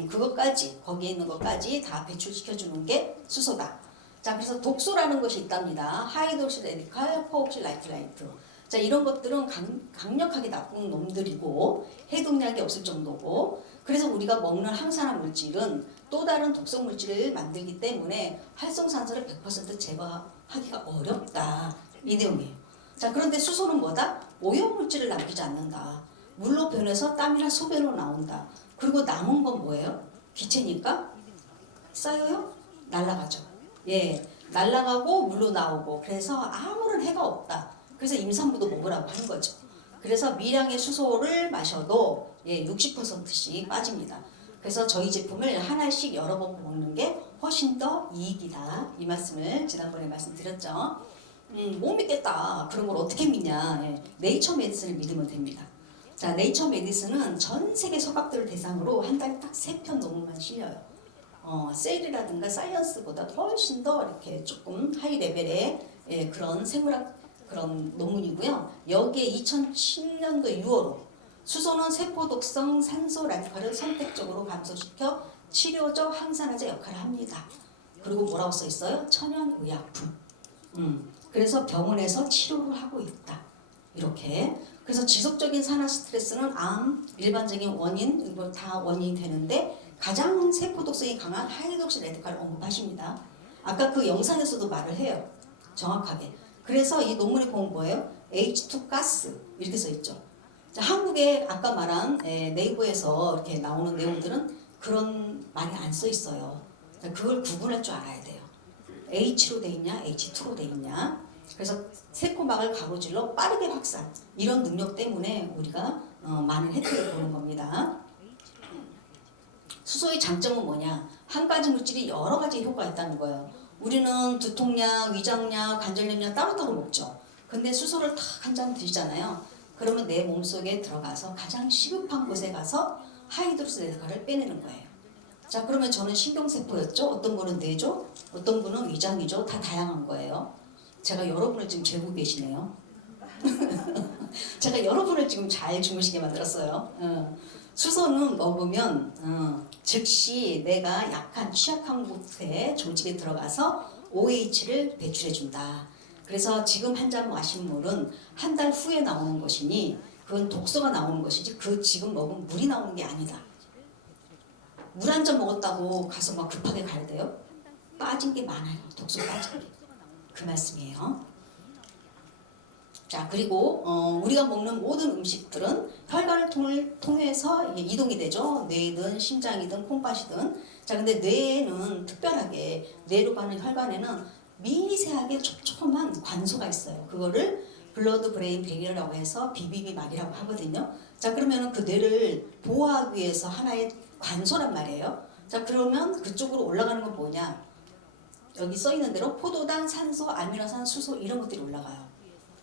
그것까지 거기에 있는 것까지 다 배출시켜주는 게 수소다. 자, 그래서 독소라는 것이 있답니다. 하이드록시레드칼, 퍼옥실라이트라이트. 자, 이런 것들은 강력하게 나쁜 놈들이고 해독약이 없을 정도고, 그래서 우리가 먹는 항산화 물질은 또 다른 독성 물질을 만들기 때문에 활성산소를 100% 제거하기가 어렵다. 이 내용이에요. 자, 그런데 수소는 뭐다? 오염물질을 남기지 않는다. 물로 변해서 땀이나 소변으로 나온다. 그리고 남은 건 뭐예요? 기체니까 쌓여요? 날아가죠. 예, 날아가고 물로 나오고, 그래서 아무런 해가 없다. 그래서 임산부도 먹으라고 하는 거죠. 그래서 미량의 수소를 마셔도 60%씩 빠집니다. 그래서 저희 제품을 하나씩 여러 번 먹는 게 훨씬 더 이익이다. 이 말씀을 지난번에 말씀드렸죠. 못 믿겠다. 그런 걸 어떻게 믿냐. 네이처 메디슨을 믿으면 됩니다. 자, 네이처 메디슨은 전 세계 서각들을 대상으로 한 달에 딱 3편 논문만 실려요. 셀이라든가 사이언스보다 훨씬 더 이렇게 조금 하이 레벨의 그런 생물학 그런 논문이고요. 여기에 2010년도 6월로 수소는 세포 독성 산소 라디칼을 선택적으로 감소시켜 치료적 항산화제 역할을 합니다. 그리고 뭐라고 써 있어요? 천연의약품. 그래서 병원에서 치료를 하고 있다. 이렇게. 그래서 지속적인 산화 스트레스는 암, 일반적인 원인, 이거 다 원인이 되는데 가장 세포 독성이 강한 하이드록시레드칼을 언급하십니다. 아까 그 영상에서도 말을 해요. 정확하게. 그래서 이 논문이 보면 뭐예요? H2 가스 이렇게 써 있죠. 자, 한국에 아까 말한 네이버에서 이렇게 나오는 내용들은 그런 말이 안 써 있어요. 그걸 구분할 줄 알아야 돼요. H로 돼 있냐, H2로 돼 있냐. 그래서 세포막을 가로질러 빠르게 확산, 이런 능력 때문에 우리가 많은 혜택을 보는 겁니다. 수소의 장점은 뭐냐? 한 가지 물질이 여러 가지 효과가 있다는 거예요. 우리는 두통약, 위장약, 관절염약 따로따로 먹죠. 근데 수소를 탁 한 잔 드시잖아요. 그러면 내 몸속에 들어가서 가장 시급한 곳에 가서 하이드록시레드칼을 빼내는 거예요. 자, 그러면 저는 신경세포였죠. 어떤 분은 뇌죠. 어떤 분은 위장이죠. 다 다양한 거예요. 제가 여러분을 지금 재우고 계시네요. 제가 여러분을 지금 잘 주무시게 만들었어요. 수소는 먹으면 즉시 내가 약한 취약한 곳에 조직에 들어가서 OH를 배출해준다. 그래서 지금 한 잔 마신 물은 한 달 후에 나오는 것이니 그건 독소가 나오는 것이지 그 지금 먹은 물이 나오는 게 아니다. 물 한 잔 먹었다고 가서 막 급하게 가야 돼요? 빠진 게 많아요. 독소 빠진 게. 그 말씀이에요. 자, 그리고 우리가 먹는 모든 음식들은 혈관을 통해서 이동이 되죠. 뇌든 심장이든 콩팥이든. 자, 근데 뇌에는 특별하게 뇌로 가는 혈관에는 미세하게 촘촘한 관소가 있어요. 그거를 블러드 브레인 베리어라고 해서 BBB막이라고 하거든요. 자, 그러면 그 뇌를 보호하기 위해서 하나의 관소란 말이에요. 자, 그러면 그쪽으로 올라가는 건 뭐냐? 여기 써 있는 대로 포도당, 산소, 아미노산, 수소 이런 것들이 올라가요.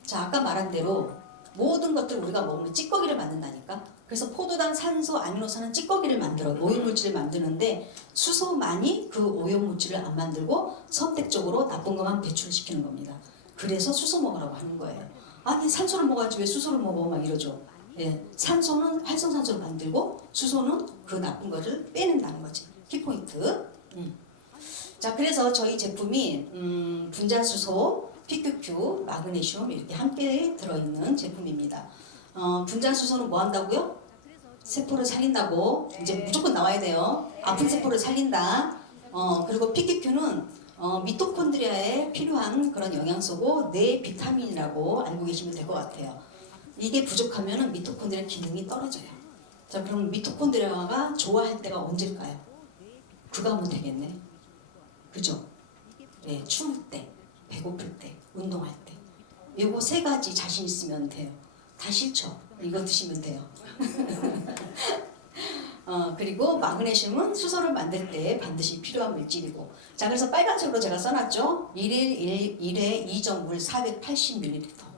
자, 아까 말한 대로 모든 것들을 우리가 먹으면 찌꺼기를 만든다니까. 그래서 포도당, 산소, 아미노산은 찌꺼기를 만들어요. 오염물질을 만드는데 수소만이 그 오염물질을 안 만들고 선택적으로 나쁜 것만 배출시키는 겁니다. 그래서 수소 먹으라고 하는 거예요. 아니 산소를 먹어야지 왜 수소를 먹어? 막 이러죠. 예, 산소는 활성산소를 만들고 수소는 그 나쁜 거를 빼낸다는 거지. 키포인트. 자, 그래서 저희 제품이 분자수소, PQQ, 마그네슘 이렇게 함께 들어있는 제품입니다. 분자수소는 뭐 한다고요? 세포를 살린다고. 이제 무조건 나와야 돼요. 아픈 세포를 살린다. 그리고 PQQ는 미토콘드리아에 필요한 그런 영양소고 뇌 비타민이라고 알고 계시면 될 것 같아요. 이게 부족하면 미토콘드리아 기능이 떨어져요. 자, 그럼 미토콘드리아가 좋아할 때가 언제일까요? 그거 하면 되겠네. 그죠? 네, 추울 때, 배고플 때, 운동할 때. 요거 세 가지 자신 있으면 돼요. 다 싫죠? 이거 드시면 돼요. 그리고 마그네슘은 수소를 만들 때 반드시 필요한 물질이고. 자, 그래서 빨간색으로 제가 써놨죠. 1일 1회 2정 물 480ml.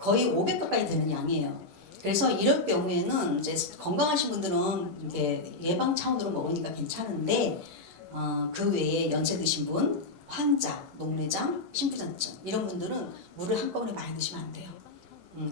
거의 500 가까이 되는 양이에요. 그래서 이럴 경우에는 이제 건강하신 분들은 이게 예방 차원으로 먹으니까 괜찮은데, 그 외에 연세 드신 분, 환자, 녹내장, 심부전증 이런 분들은 물을 한꺼번에 많이 드시면 안 돼요.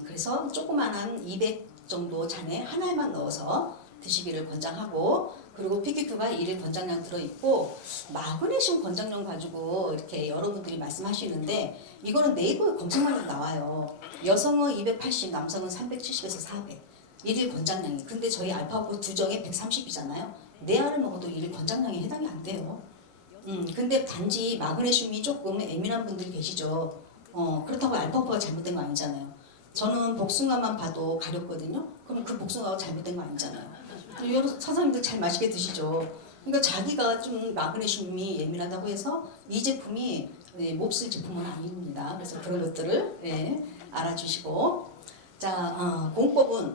그래서 조그만한 200 정도 잔에 한 알만 넣어서 드시기를 권장하고, 그리고 PQQ가 1일 권장량 들어있고 마그네슘 권장량 가지고 이렇게 여러분들이 말씀하시는데 이거는 네이버에 검색만 해도 나와요. 여성은 280, 남성은 370에서 400 1일 권장량이. 근데 저희 알파고 두 정에 130이잖아요. 네 알을 먹어도 1일 권장량에 해당이 안 돼요. 근데 단지 마그네슘이 조금 예민한 분들이 계시죠. 그렇다고 알파고가 잘못된 거 아니잖아요. 저는 복숭아만 봐도 가렵거든요. 그럼 그 복숭아가 잘못된 거 아니잖아요. 여러 사장님들 잘 맛있게 드시죠. 그러니까 자기가 좀 마그네슘이 예민하다고 해서 이 제품이 몹쓸 제품은 아닙니다. 그래서 그런 것들을 알아주시고. 자, 공법은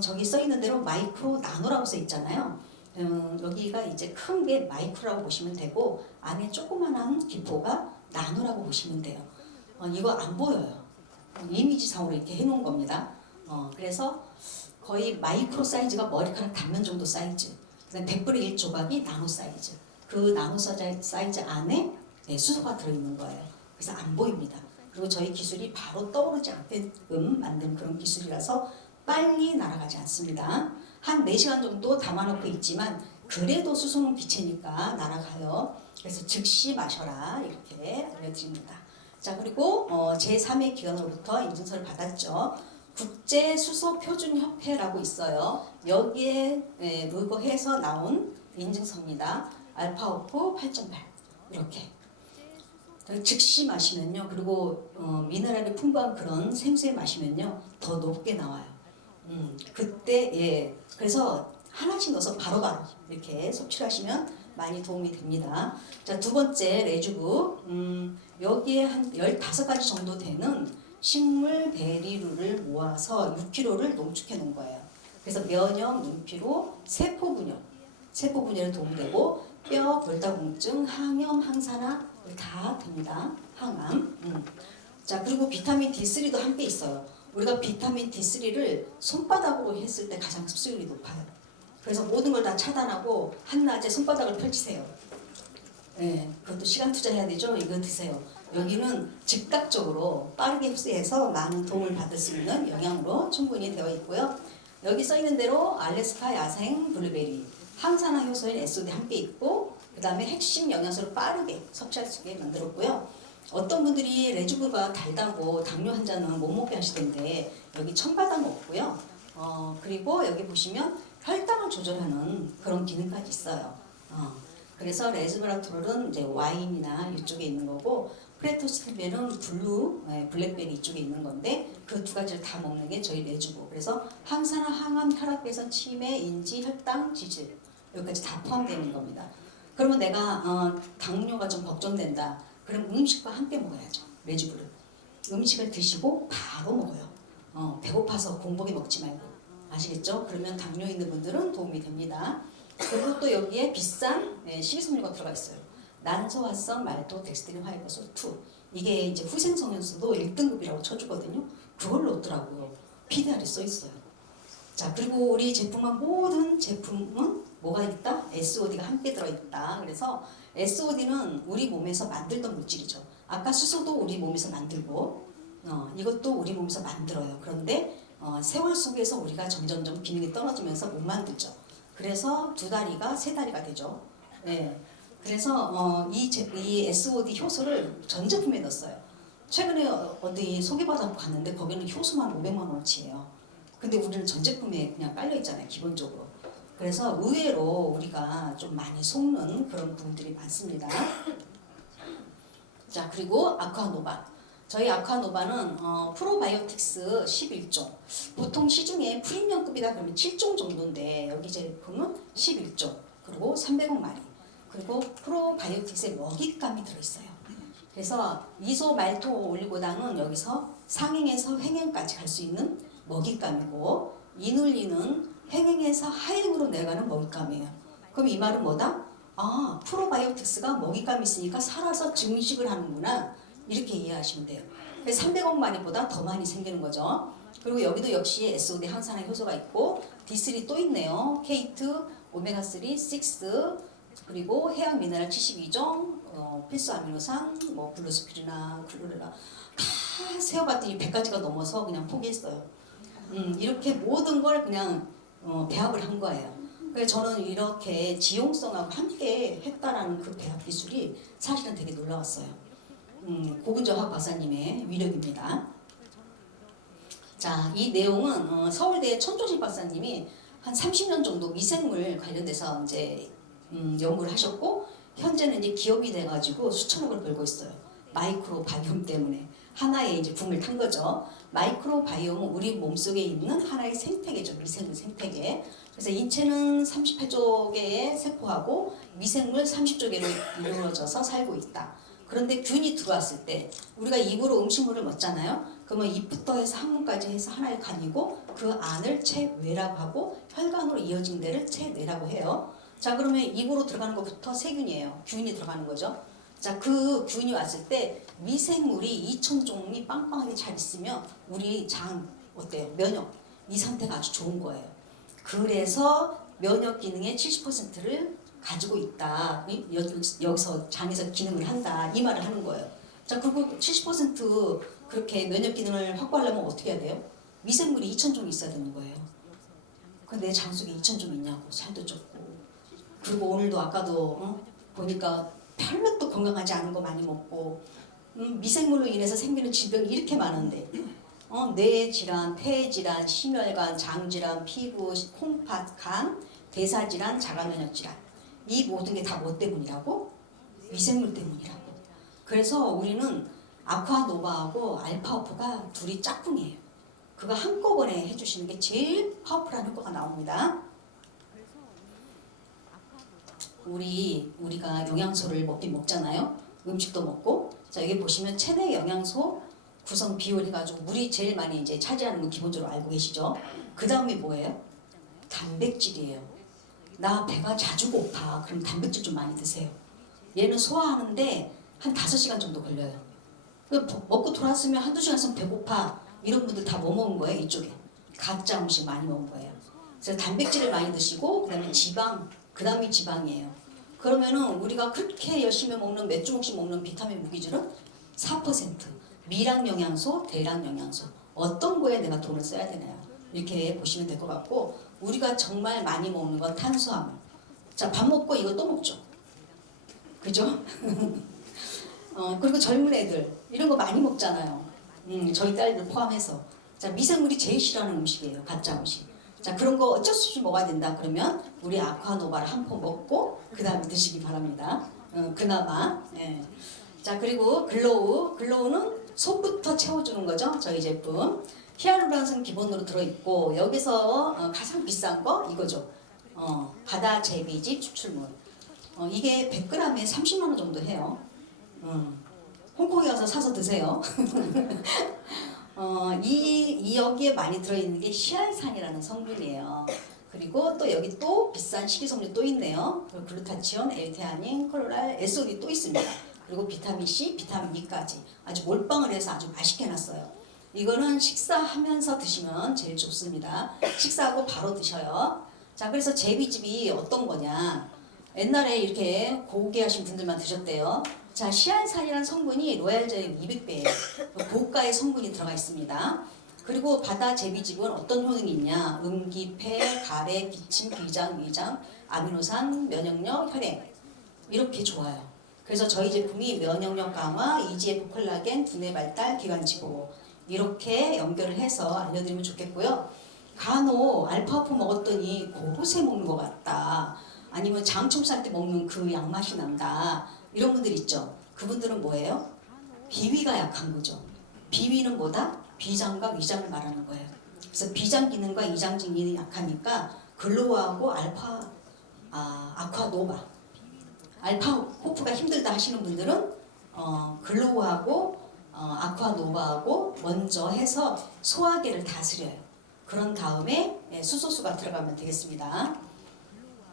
저기 써 있는 대로 마이크로 나노라고 써 있잖아요. 여기가 이제 큰 게 마이크로라고 보시면 되고 안에 조그만한 기포가 나노라고 보시면 돼요. 이거 안 보여요. 이미지상으로 이렇게 해놓은 겁니다. 그래서 거의 마이크로 사이즈가 머리카락 단면 정도 사이즈. 100분의 1조각이 나노 사이즈. 그 나노 사이즈 안에 수소가 들어있는 거예요. 그래서 안 보입니다. 그리고 저희 기술이 바로 떠오르지 않게끔 만든 그런 기술이라서 빨리 날아가지 않습니다. 한 4시간 정도 담아놓고 있지만 그래도 수소는 기체니까 날아가요. 그래서 즉시 마셔라 이렇게 알려드립니다. 자, 그리고 제3의 기관으로부터 인증서를 받았죠. 국제수소표준협회라고 있어요. 여기에 의거해서 나온 인증서입니다. 알파오프 8.8 이렇게. 즉시 마시면요. 그리고 미네랄이 풍부한 그런 생수에 마시면요. 더 높게 나와요. 그때 그래서 하나씩 넣어서 바로바로 이렇게 섭취하시면 많이 도움이 됩니다. 자, 두 번째 레주브. 여기에 한 15가지 정도 되는 식물 베리류를 모아서 6kg를 농축해 놓은 거예요. 그래서 면역, 눈피로, 세포 분열에 도움되고 뼈, 골다공증, 항염, 항산화 다 됩니다. 항암. 자, 그리고 비타민 D3도 함께 있어요. 우리가 비타민 D3를 손바닥으로 했을 때 가장 흡수율이 높아요. 그래서 모든 걸 다 차단하고 한낮에 손바닥을 펼치세요. 그것도 시간 투자해야 되죠. 이거 드세요. 여기는 즉각적으로 빠르게 흡수해서 많은 도움을 받을 수 있는 영양으로 충분히 되어 있고요. 여기 써 있는 대로 알래스카 야생 블루베리, 항산화 효소인 SOD 함께 있고, 그 다음에 핵심 영양소를 빠르게 섭취할 수 있게 만들었고요. 어떤 분들이 레주브가 달다고 당뇨 환자는 못 먹게 하시던데 여기 첨가당은 없고요. 그리고 여기 보시면 혈당을 조절하는 그런 기능까지 있어요. 그래서 레즈베라트롤은 이제 와인이나 이쪽에 있는 거고, 프레토스틸베는 블랙베리 이쪽에 있는 건데 그 두 가지를 다 먹는 게 저희 레주브. 그래서 항산화, 항암, 혈압 개선, 치매, 인지, 혈당, 지질 여기까지 다 포함되어 있는 겁니다. 그러면 내가 당뇨가 좀 걱정된다. 그럼 음식과 함께 먹어야죠. 레주브를. 음식을 드시고 바로 먹어요. 배고파서 공복에 먹지 말고. 아시겠죠? 그러면 당뇨 있는 분들은 도움이 됩니다. 그리고 또 여기에 비싼 식이섬유가 들어가 있어요. 난소화성 말토 덱스트린 화이버솔 2. 이게 이제 후생성에서도 1등급이라고 쳐주거든요. 그걸 넣더라고요. PDR이 써 있어요. 자, 그리고 우리 제품은 모든 제품은 뭐가 있다? SOD가 함께 들어있다. 그래서 SOD는 우리 몸에서 만들던 물질이죠. 아까 수소도 우리 몸에서 만들고 이것도 우리 몸에서 만들어요. 그런데 세월 속에서 우리가 점점점 기능이 떨어지면서 못 만들죠. 그래서 2다리가 3다리가 되죠. 네. 그래서 이 SOD 효소를 전 제품에 넣었어요. 최근에 어디 소개받아 갔는데 거기는 효소만 500만 원어치예요. 근데 우리는 전 제품에 그냥 깔려 있잖아요, 기본적으로. 그래서 의외로 우리가 좀 많이 속는 그런 부분들이 많습니다. 자, 그리고 아쿠아노바. 저희 아쿠아노바는 프로바이오틱스 11종. 보통 시중에 프리미엄급이다 그러면 7종 정도인데 여기 제품은 11종. 그리고 300억 마리. 그리고 프로바이오틱스에 먹잇감이 들어있어요. 그래서 이소 말토 올리고당은 여기서 상행에서 행행까지 갈 수 있는 먹잇감이고, 이눌린은 행행에서 하행으로 내려가는 먹잇감이에요. 그럼 이 말은 뭐다? 아, 프로바이오틱스가 먹잇감이 있으니까 살아서 증식을 하는구나, 이렇게 이해하시면 돼요. 그래서 300억 마리보다 더 많이 생기는 거죠. 그리고 여기도 역시 SOD 항산화 효소가 있고 D3 또 있네요. K2, 오메가3, 6, 그리고 해양 미네랄 72종, 필수 아미노산, 뭐 블루스피리나, 글루레라 다 세어봤더니 100가지가 넘어서 그냥 포기했어요. 이렇게 모든 걸 그냥 배합을 한 거예요. 그래서 저는 이렇게 지용성하고 함께 했다라는 그 배합 기술이 사실은 되게 놀라웠어요. 고근정학 박사님의 위력입니다. 자, 이 내용은 서울대 천조식 박사님이 한 30년 정도 미생물 관련돼서 이제 연구를 하셨고, 현재는 이제 기업이 돼가지고 수천억을 벌고 있어요. 마이크로 바이옴 때문에 하나의 이제 붐을 탄 거죠. 마이크로 바이옴은 우리 몸속에 있는 하나의 생태계죠. 미생물 생태계. 그래서 인체는 38조 개의 세포하고 미생물 30조 개로 이루어져서 살고 있다. 그런데 균이 들어왔을 때 우리가 입으로 음식물을 먹잖아요. 그러면 입부터 해서 항문까지 해서 하나의 간이고, 그 안을 체외라고 하고 혈관으로 이어진 데를 체내라고 해요. 자, 그러면 입으로 들어가는 것부터 세균이에요. 균이 들어가는 거죠. 자, 그 균이 왔을 때 미생물이 2000종이 빵빵하게 잘 있으면 우리 장 어때요? 면역, 이 상태가 아주 좋은 거예요. 그래서 면역 기능의 70%를 가지고 있다. 여기서 장에서 기능을 한다. 이 말을 하는 거예요. 자, 그리고 70% 그렇게 면역 기능을 확보하려면 어떻게 해야 돼요? 미생물이 2000종이 있어야 되는 거예요. 근데 내 장 속에 2000종 있냐고. 살도 쪘고. 그리고 오늘도 아까도 보니까 별로 또 건강하지 않은 거 많이 먹고, 미생물로 인해서 생기는 질병이 이렇게 많은데, 뇌 질환, 폐 질환, 심혈관, 장 질환, 피부, 콩팥, 간, 대사 질환, 자가 면역 질환, 이 모든 게 다 뭐 때문이라고? 미생물 때문이라고. 그래서 우리는 아쿠아노바하고 알파오프가 둘이 짝꿍이에요. 그거 한꺼번에 해주시는 게 제일 파워풀한 효과가 나옵니다. 우리가 영양소를 먹긴 먹잖아요. 음식도 먹고. 자, 여기 보시면 체내 영양소 구성 비율 해가지고 물이 제일 많이 이제 차지하는 거 기본적으로 알고 계시죠? 그 다음에 뭐예요? 단백질이에요. 나 배가 자주 고파. 그럼 단백질 좀 많이 드세요. 얘는 소화하는데 한 5시간 정도 걸려요. 먹고 돌아왔으면 한두 시간 있으면 배고파. 이런 분들 다 뭐 먹은 거예요? 이쪽에 가짜 음식 많이 먹은 거예요. 그래서 단백질을 많이 드시고, 그 다음에 지방, 그 다음이 지방이에요. 그러면은 우리가 그렇게 열심히 먹는 몇 조각씩 먹는 비타민 무기질은 4%. 미량 영양소, 대량 영양소. 어떤 거에 내가 돈을 써야 되나요? 이렇게 보시면 될 것 같고, 우리가 정말 많이 먹는 건 탄수화물. 자, 밥 먹고 이거 또 먹죠. 그죠? 그리고 젊은 애들 이런 거 많이 먹잖아요. 저희 딸들 포함해서. 자, 미생물이 제일 싫어하는 음식이에요. 가짜 음식. 자, 그런 거 어쩔 수 없이 먹어야 된다 그러면 우리 아쿠아노바를 한 포 먹고 그 다음에 드시기 바랍니다. 그나마. 예. 자, 그리고 글로우는 속부터 채워주는 거죠. 저희 제품. 히알루론산 기본으로 들어있고, 여기서 가장 비싼 거 이거죠. 바다 제비집 추출물. 이게 100g에 30만 원 정도 해요. 홍콩에 가서 사서 드세요. 여기에 많이 들어있는 게 히알산이라는 성분이에요. 그리고 또 여기 또 비싼 식이섬유 또 있네요. 글루타치온, L테아닌, 콜랄, SOD 또 있습니다. 그리고 비타민 C, 비타민 E까지 아주 몰빵을 해서 아주 맛있게 해놨어요. 이거는 식사하면서 드시면 제일 좋습니다. 식사하고 바로 드셔요. 자, 그래서 제비즙이 어떤 거냐. 옛날에 이렇게 고귀하신 분들만 드셨대요. 자, 시알산이라는 성분이 로얄젤리 200배예요. 고가의 성분이 들어가 있습니다. 그리고 바다 제비즙은 어떤 효능이 있냐? 음기, 폐, 가래, 기침, 비장, 위장, 아미노산, 면역력, 혈행 이렇게 좋아요. 그래서 저희 제품이 면역력 강화, EGF 콜라겐, 두뇌 발달, 기관지 보호 이렇게 연결을 해서 알려드리면 좋겠고요. 간혹 알파오프 먹었더니 고로쇠 먹는 것 같다. 아니면 장충 쌀 때 먹는 그 양맛이 난다. 이런 분들 있죠. 그분들은 뭐예요? 비위가 약한 거죠. 비위는 뭐다? 비장과 위장을 말하는 거예요. 그래서 비장 기능과 위장 기능이 약하니까 글로우하고 아쿠아노바. 알파호프가 힘들다 하시는 분들은 글로우하고 아쿠아노바하고 먼저 해서 소화기를 다스려요. 그런 다음에 수소수가 들어가면 되겠습니다.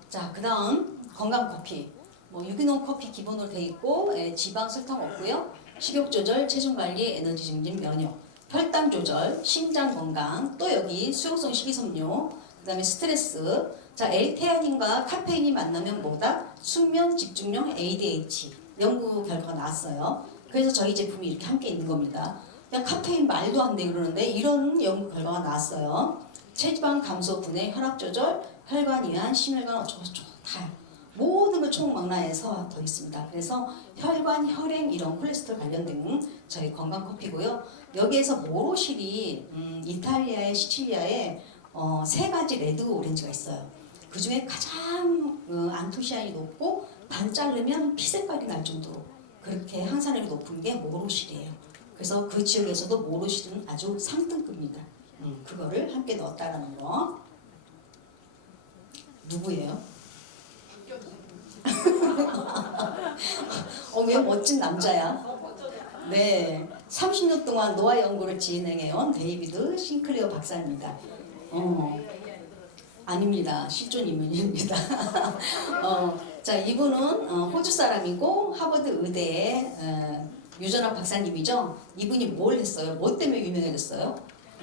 자, 그 다음 건강커피. 유기농 커피 기본으로 되어 있고 지방 설탕 없고요. 식욕 조절, 체중 관리, 에너지 증진, 면역, 혈당 조절, 심장 건강, 또 여기 수용성 식이섬유, 그 다음에 스트레스. 자, L테아닌과 카페인이 만나면 뭐다? 숙면, 집중력, ADH 연구 결과가 나왔어요. 그래서 저희 제품이 이렇게 함께 있는 겁니다. 그냥 카페인 말도 안 돼 그러는데 이런 연구 결과가 나왔어요. 체지방 감소, 분해, 혈압 조절, 혈관 이완, 심혈관 어쩌고저쩌고 다 모든 걸 총망라해서 더 있습니다. 그래서 혈관, 혈행 이런 콜레스테롤 관련된 저희 건강 커피고요. 여기에서 모로실이 이탈리아의 시칠리아에 세 가지 레드 오렌지가 있어요. 그 중에 가장 안토시아닌이 높고 반 자르면 피 색깔이 날 정도로 그렇게 항산화력이 높은 게 모로실이에요. 그래서 그 지역에서도 모로실은 아주 상등급입니다. 그거를 함께 넣었다라는 거. 누구예요? 왜 멋진 남자야? 네, 30년 동안 노화 연구를 진행해온 데이비드 싱클레어 박사입니다. 아닙니다. 실존 인물입니다. 자, 이분은 호주 사람이고 하버드 의대의 유전학 박사님이죠. 이분이 뭘 했어요? 뭐 때문에 유명해졌어요?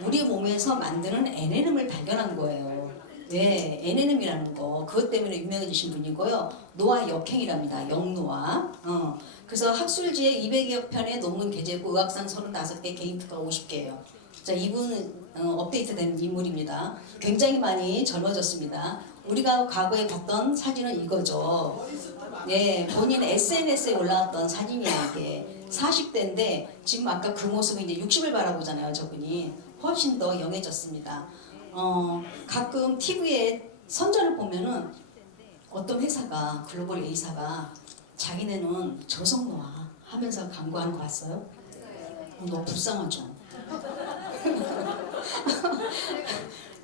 우리 몸에서 만드는 NNM을 발견한 거예요. 네, NNM이라는 거 그것 때문에 유명해지신 분이고요. 노화 역행이랍니다. 역노화. 그래서 학술지에 200여 편의 논문 게재고 의학상 35개, 개인 특허 50개예요. 자, 이분은 업데이트된 인물입니다. 굉장히 많이 젊어졌습니다. 우리가 과거에 봤던 사진은 이거죠. 네, 본인 SNS에 올라왔던 사진이야 이게. 40대인데 지금 아까 그 모습은 이제 60을 바라보잖아요. 저분이 훨씬 더 영해졌습니다. 가끔 TV에 선전을 보면은 어떤 회사가 글로벌 A사가 자기네는 저속노화 하면서 광고하는 거 봤어요? 너무 불쌍하죠.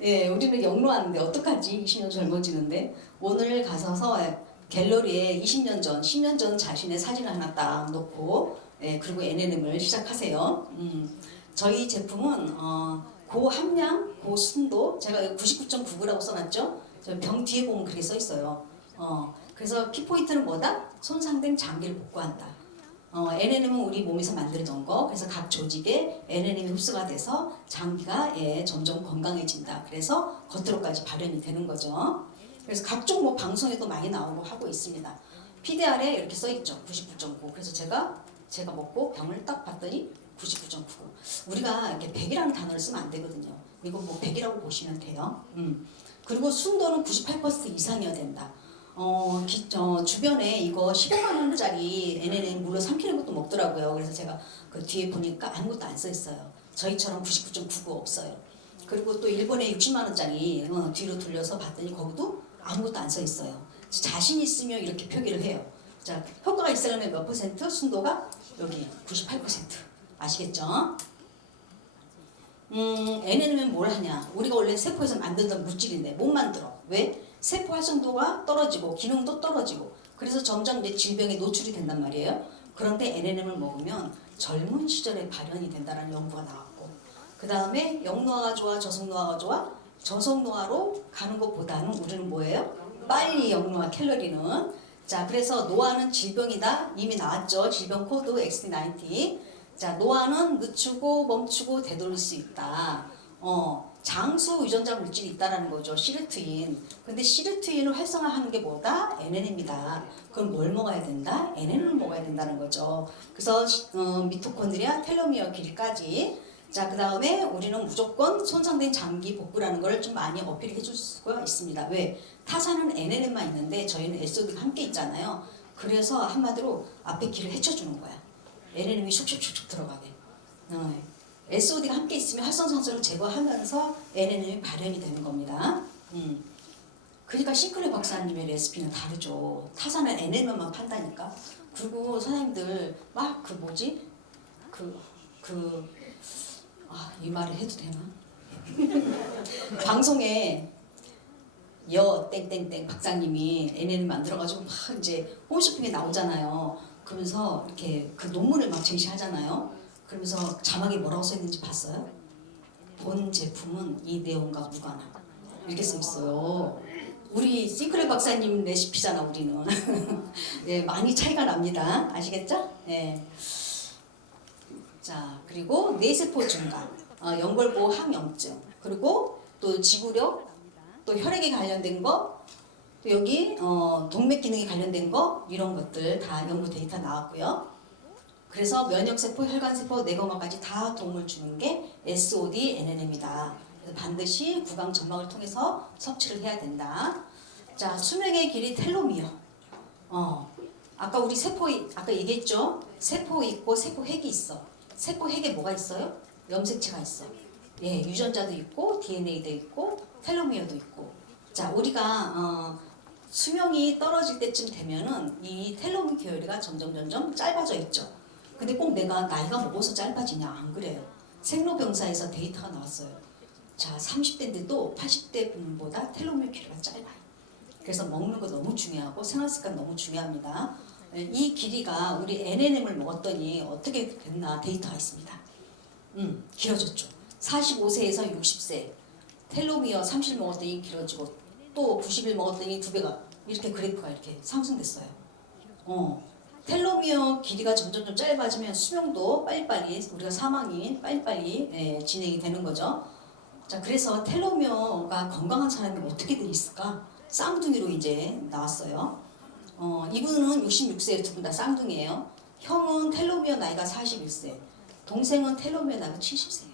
예, 우리는 영로하는데 어떡하지? 20년 젊어지는데 오늘 가서서 갤러리에 20년 전, 10년 전 자신의 사진을 하나 딱 놓고 그리고 NNM을 시작하세요. 저희 제품은 고함량, 고순도 제가 99.99라고 써놨죠? 저 병 뒤에 보면 그렇게 써 있어요. 그래서 키포인트는 뭐다? 손상된 장기를 복구한다. NNM은 우리 몸에서 만들어진 거. 그래서 각 조직에 NNM이 흡수가 돼서 장기가 점점 건강해진다. 그래서 겉으로까지 발현이 되는 거죠. 그래서 각종 방송에도 많이 나오고 하고 있습니다. PDR에 이렇게 써 있죠. 99.9. 그래서 제가 먹고 병을 딱 봤더니 99.99. 우리가 이렇게 100이라는 단어를 쓰면 안 되거든요. 이거 100이라고 보시면 돼요. 그리고 순도는 98% 이상이어야 된다. 주변에 이거 15만 원짜리 NNM 물론 3kg 것도 먹더라고요. 그래서 제가 그 뒤에 보니까 아무것도 안 써 있어요. 저희처럼 99.99 없어요. 그리고 또 일본에 60만 원짜리 뒤로 돌려서 봤더니 거기도 아무것도 안 써 있어요. 자신 있으면 이렇게 표기를 해요. 자, 효과가 있으려면 몇 퍼센트? 순도가 여기 98%. 아시겠죠? NNM은 뭘 하냐? 우리가 원래 세포에서 만들던 물질인데 못 만들어. 왜? 세포 활성도가 떨어지고 기능도 떨어지고 그래서 점점 이제 질병에 노출이 된단 말이에요. 그런데 NNM을 먹으면 젊은 시절에 발현이 된다는 연구가 나왔고 그 다음에 역노화가 좋아, 저속노화가 좋아? 저속노화로 가는 것보다는 우리는 뭐예요? 빨리 역노화 캘로리는 자, 그래서 노화는 질병이다. 이미 나왔죠. 질병 코드 XD90. 자, 노화는 늦추고 멈추고 되돌릴 수 있다. 장수 유전자 물질이 있다라는 거죠. 시르트인. 근데 시르트인을 활성화하는 게 뭐다? NNM이다. 그럼 뭘 먹어야 된다? NNM을 먹어야 된다는 거죠. 그래서 미토콘드리아 텔로미어 길이까지 자, 그 다음에 우리는 무조건 손상된 장기 복구라는 걸 좀 많이 어필해 줄 수가 있습니다. 왜? 타사는 NNM만 있는데 저희는 SOD가 함께 있잖아요. 그래서 한마디로 앞에 길을 헤쳐주는 거야. NNM이 슉슉슉슉 들어가게. SOD가 함께 있으면 활성산소를 제거하면서 NNM이 발현이 되는 겁니다. 그러니까 싱크레 박사님의 레시피는 다르죠. 타사는 NNM만 판다니까. 그리고 선생님들 막 그 뭐지? 이 말을 해도 되나? 방송에 여 땡땡땡 박사님이 NN을 만들어가지고 막 이제 홈쇼핑에 나오잖아요. 그러면서 이렇게 그 논문을 막 제시하잖아요. 그러면서 자막에 뭐라고 써 있는지 봤어요? 본 제품은 이 내용과 무관한 이렇게 써 있어요. 우리 싱크레 박사님 레시피잖아 우리는. 네, 많이 차이가 납니다. 아시겠죠? 네. 자, 그리고 뇌세포 증가, 연골보호 항염증, 그리고 또 지구력, 또 혈액에 관련된 거, 또 여기 동맥 기능에 관련된 거 이런 것들 다 연구 데이터 나왔고요. 그래서 면역세포, 혈관세포, 뇌검화까지 다 도움을 주는 게 SOD, NNM이다. 그래서 반드시 구강 점막을 통해서 섭취를 해야 된다. 자, 수명의 길이 텔로미어. 아까 우리 세포 아까 얘기했죠? 세포 있고 세포핵이 있어. 세포핵에 뭐가 있어요? 염색체가 있어. 예, 유전자도 있고 DNA도 있고 텔로미어도 있고. 자, 우리가 수명이 떨어질 때쯤 되면은 이 텔로미 계열이가 점점 짧아져 있죠. 근데 꼭 내가 나이가 먹어서 짧아지냐? 안 그래요. 생로병사에서 데이터가 나왔어요. 자, 30대인데도 80대 분보다 텔로미어 길이가 짧아요. 그래서 먹는 거 너무 중요하고 생활습관 너무 중요합니다. 이 길이가 우리 NNM을 먹었더니 어떻게 됐나 데이터가 있습니다. 길어졌죠. 45세에서 60세 텔로미어 30일 먹었더니 길어지고 또 90일 먹었더니 2배가 이렇게 그래프가 이렇게 상승됐어요. 텔로미어 길이가 점점 짧아지면 수명도 빨리빨리 우리가 사망이 빨리빨리 진행이 되는 거죠. 자, 그래서 텔로미어가 건강한 사람이 어떻게 돼 있을까? 쌍둥이로 이제 나왔어요. 이분은 66세 두 분 다 쌍둥이에요. 형은 텔로미어 나이가 41세, 동생은 텔로미어 나이가 70세예요.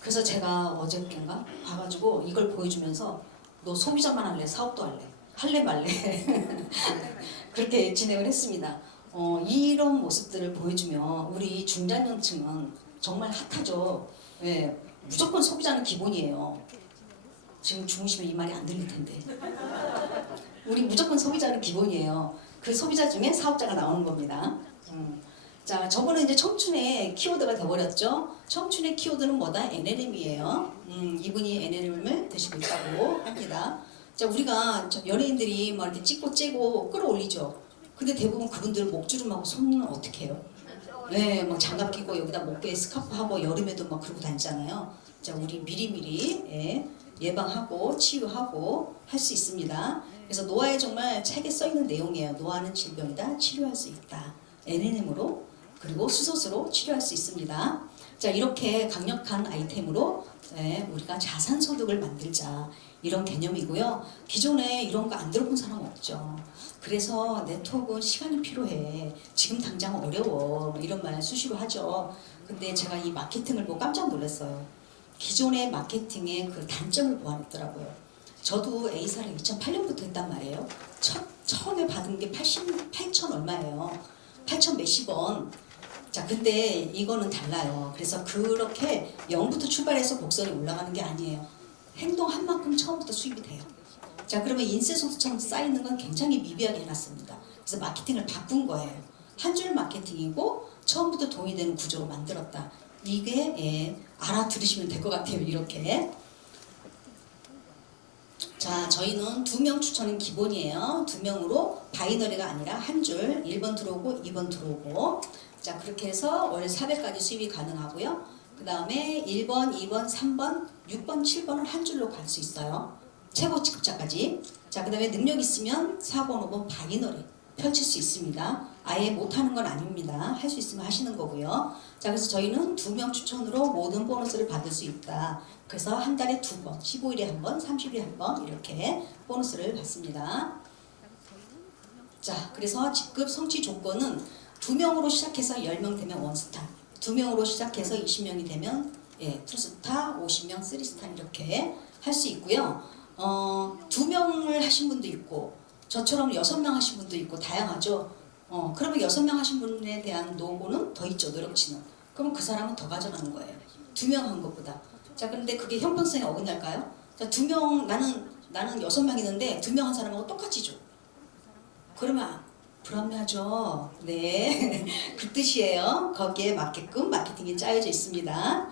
그래서 제가 어저께인가 봐가지고 이걸 보여주면서 너 소비자만 할래? 사업도 할래? 할래 말래? 그렇게 진행을 했습니다. 이런 모습들을 보여주면 우리 중장년층은 정말 핫하죠. 예, 무조건 소비자는 기본이에요. 지금 주무시면 이 말이 안 들릴 텐데. 우리 무조건 소비자는 기본이에요. 그 소비자 중에 사업자가 나오는 겁니다. 자, 저거는 이제 청춘의 키워드가 돼버렸죠. 청춘의 키워드는 뭐다? NNM이에요. 이분이 NNM을 드시고 있다고 합니다. 자, 우리가 연예인들이 막 이렇게 찍고 째고 끌어올리죠. 근데 대부분 그분들 목주름하고 손은 어떻게 해요? 네, 뭐 장갑 끼고 여기다 목에 스카프 하고 여름에도 막 그러고 다니잖아요. 자, 우리 미리미리 예방하고 치유하고 할 수 있습니다. 그래서 노화에 정말 책에 써 있는 내용이에요. 노화는 질병이다. 치료할 수 있다. NNM으로 그리고 수소수로 치료할 수 있습니다. 자, 이렇게 강력한 아이템으로 우리가 자산소득을 만들자 이런 개념이고요. 기존에 이런 거 안 들어본 사람 없죠. 그래서 네트워크는 시간이 필요해. 지금 당장 어려워. 이런 말 수시로 하죠. 근데 제가 이 마케팅을 보고 깜짝 놀랐어요. 기존의 마케팅의 그 단점을 보완했더라고요. 저도 A사를 2008년부터 했단 말이에요. 처음에 받은 게 8천 얼마예요. 8천 몇십 원. 자, 근데 이거는 달라요. 그래서 그렇게 0부터 출발해서 곡선이 올라가는 게 아니에요. 행동한 만큼 처음부터 수입이 돼요. 자, 그러면 인쇄소스처럼 쌓이는 건 굉장히 미비하게 해놨습니다. 그래서 마케팅을 바꾼 거예요. 한 줄 마케팅이고 처음부터 돈이 되는 구조로 만들었다. 이게 알아들으시면 될 것 같아요. 이렇게. 자, 저희는 2명 추천은 기본이에요. 2명으로 바이너리가 아니라 한 줄 1번 들어오고 2번 들어오고. 자, 그렇게 해서 월 400까지 수입이 가능하고요. 그 다음에 1번, 2번, 3번, 6번, 7번은 한 줄로 갈 수 있어요. 최고 직급자까지. 자, 그 다음에 능력 있으면 4번, 5번 바이너리 펼칠 수 있습니다. 아예 못하는 건 아닙니다. 할 수 있으면 하시는 거고요. 자, 그래서 저희는 2명 추천으로 모든 보너스를 받을 수 있다. 그래서 한 달에 2번, 15일에 한 번, 30일에 한 번 이렇게 보너스를 받습니다. 자, 그래서 직급 성취 조건은 2명으로 시작해서 10명 되면 원스타, 2명으로 시작해서 20명이 되면 2스타, 50명, 3스타 이렇게 할 수 있고요. 2명을 하신 분도 있고 저처럼 6명 하신 분도 있고 다양하죠. 그러면 6명 하신 분에 대한 노고는 더 있죠. 노력치는. 그러면 그 사람은 더 가져가는 거예요. 2명 한 것보다. 자, 그런데 그게 형평성에 어긋날까요? 자, 2명 나는 6명 있는데 2명 한 사람하고 똑같이 줘. 그러면 불합리하죠. 네, 그 뜻이에요. 거기에 맞게끔 마케팅이 짜여져 있습니다.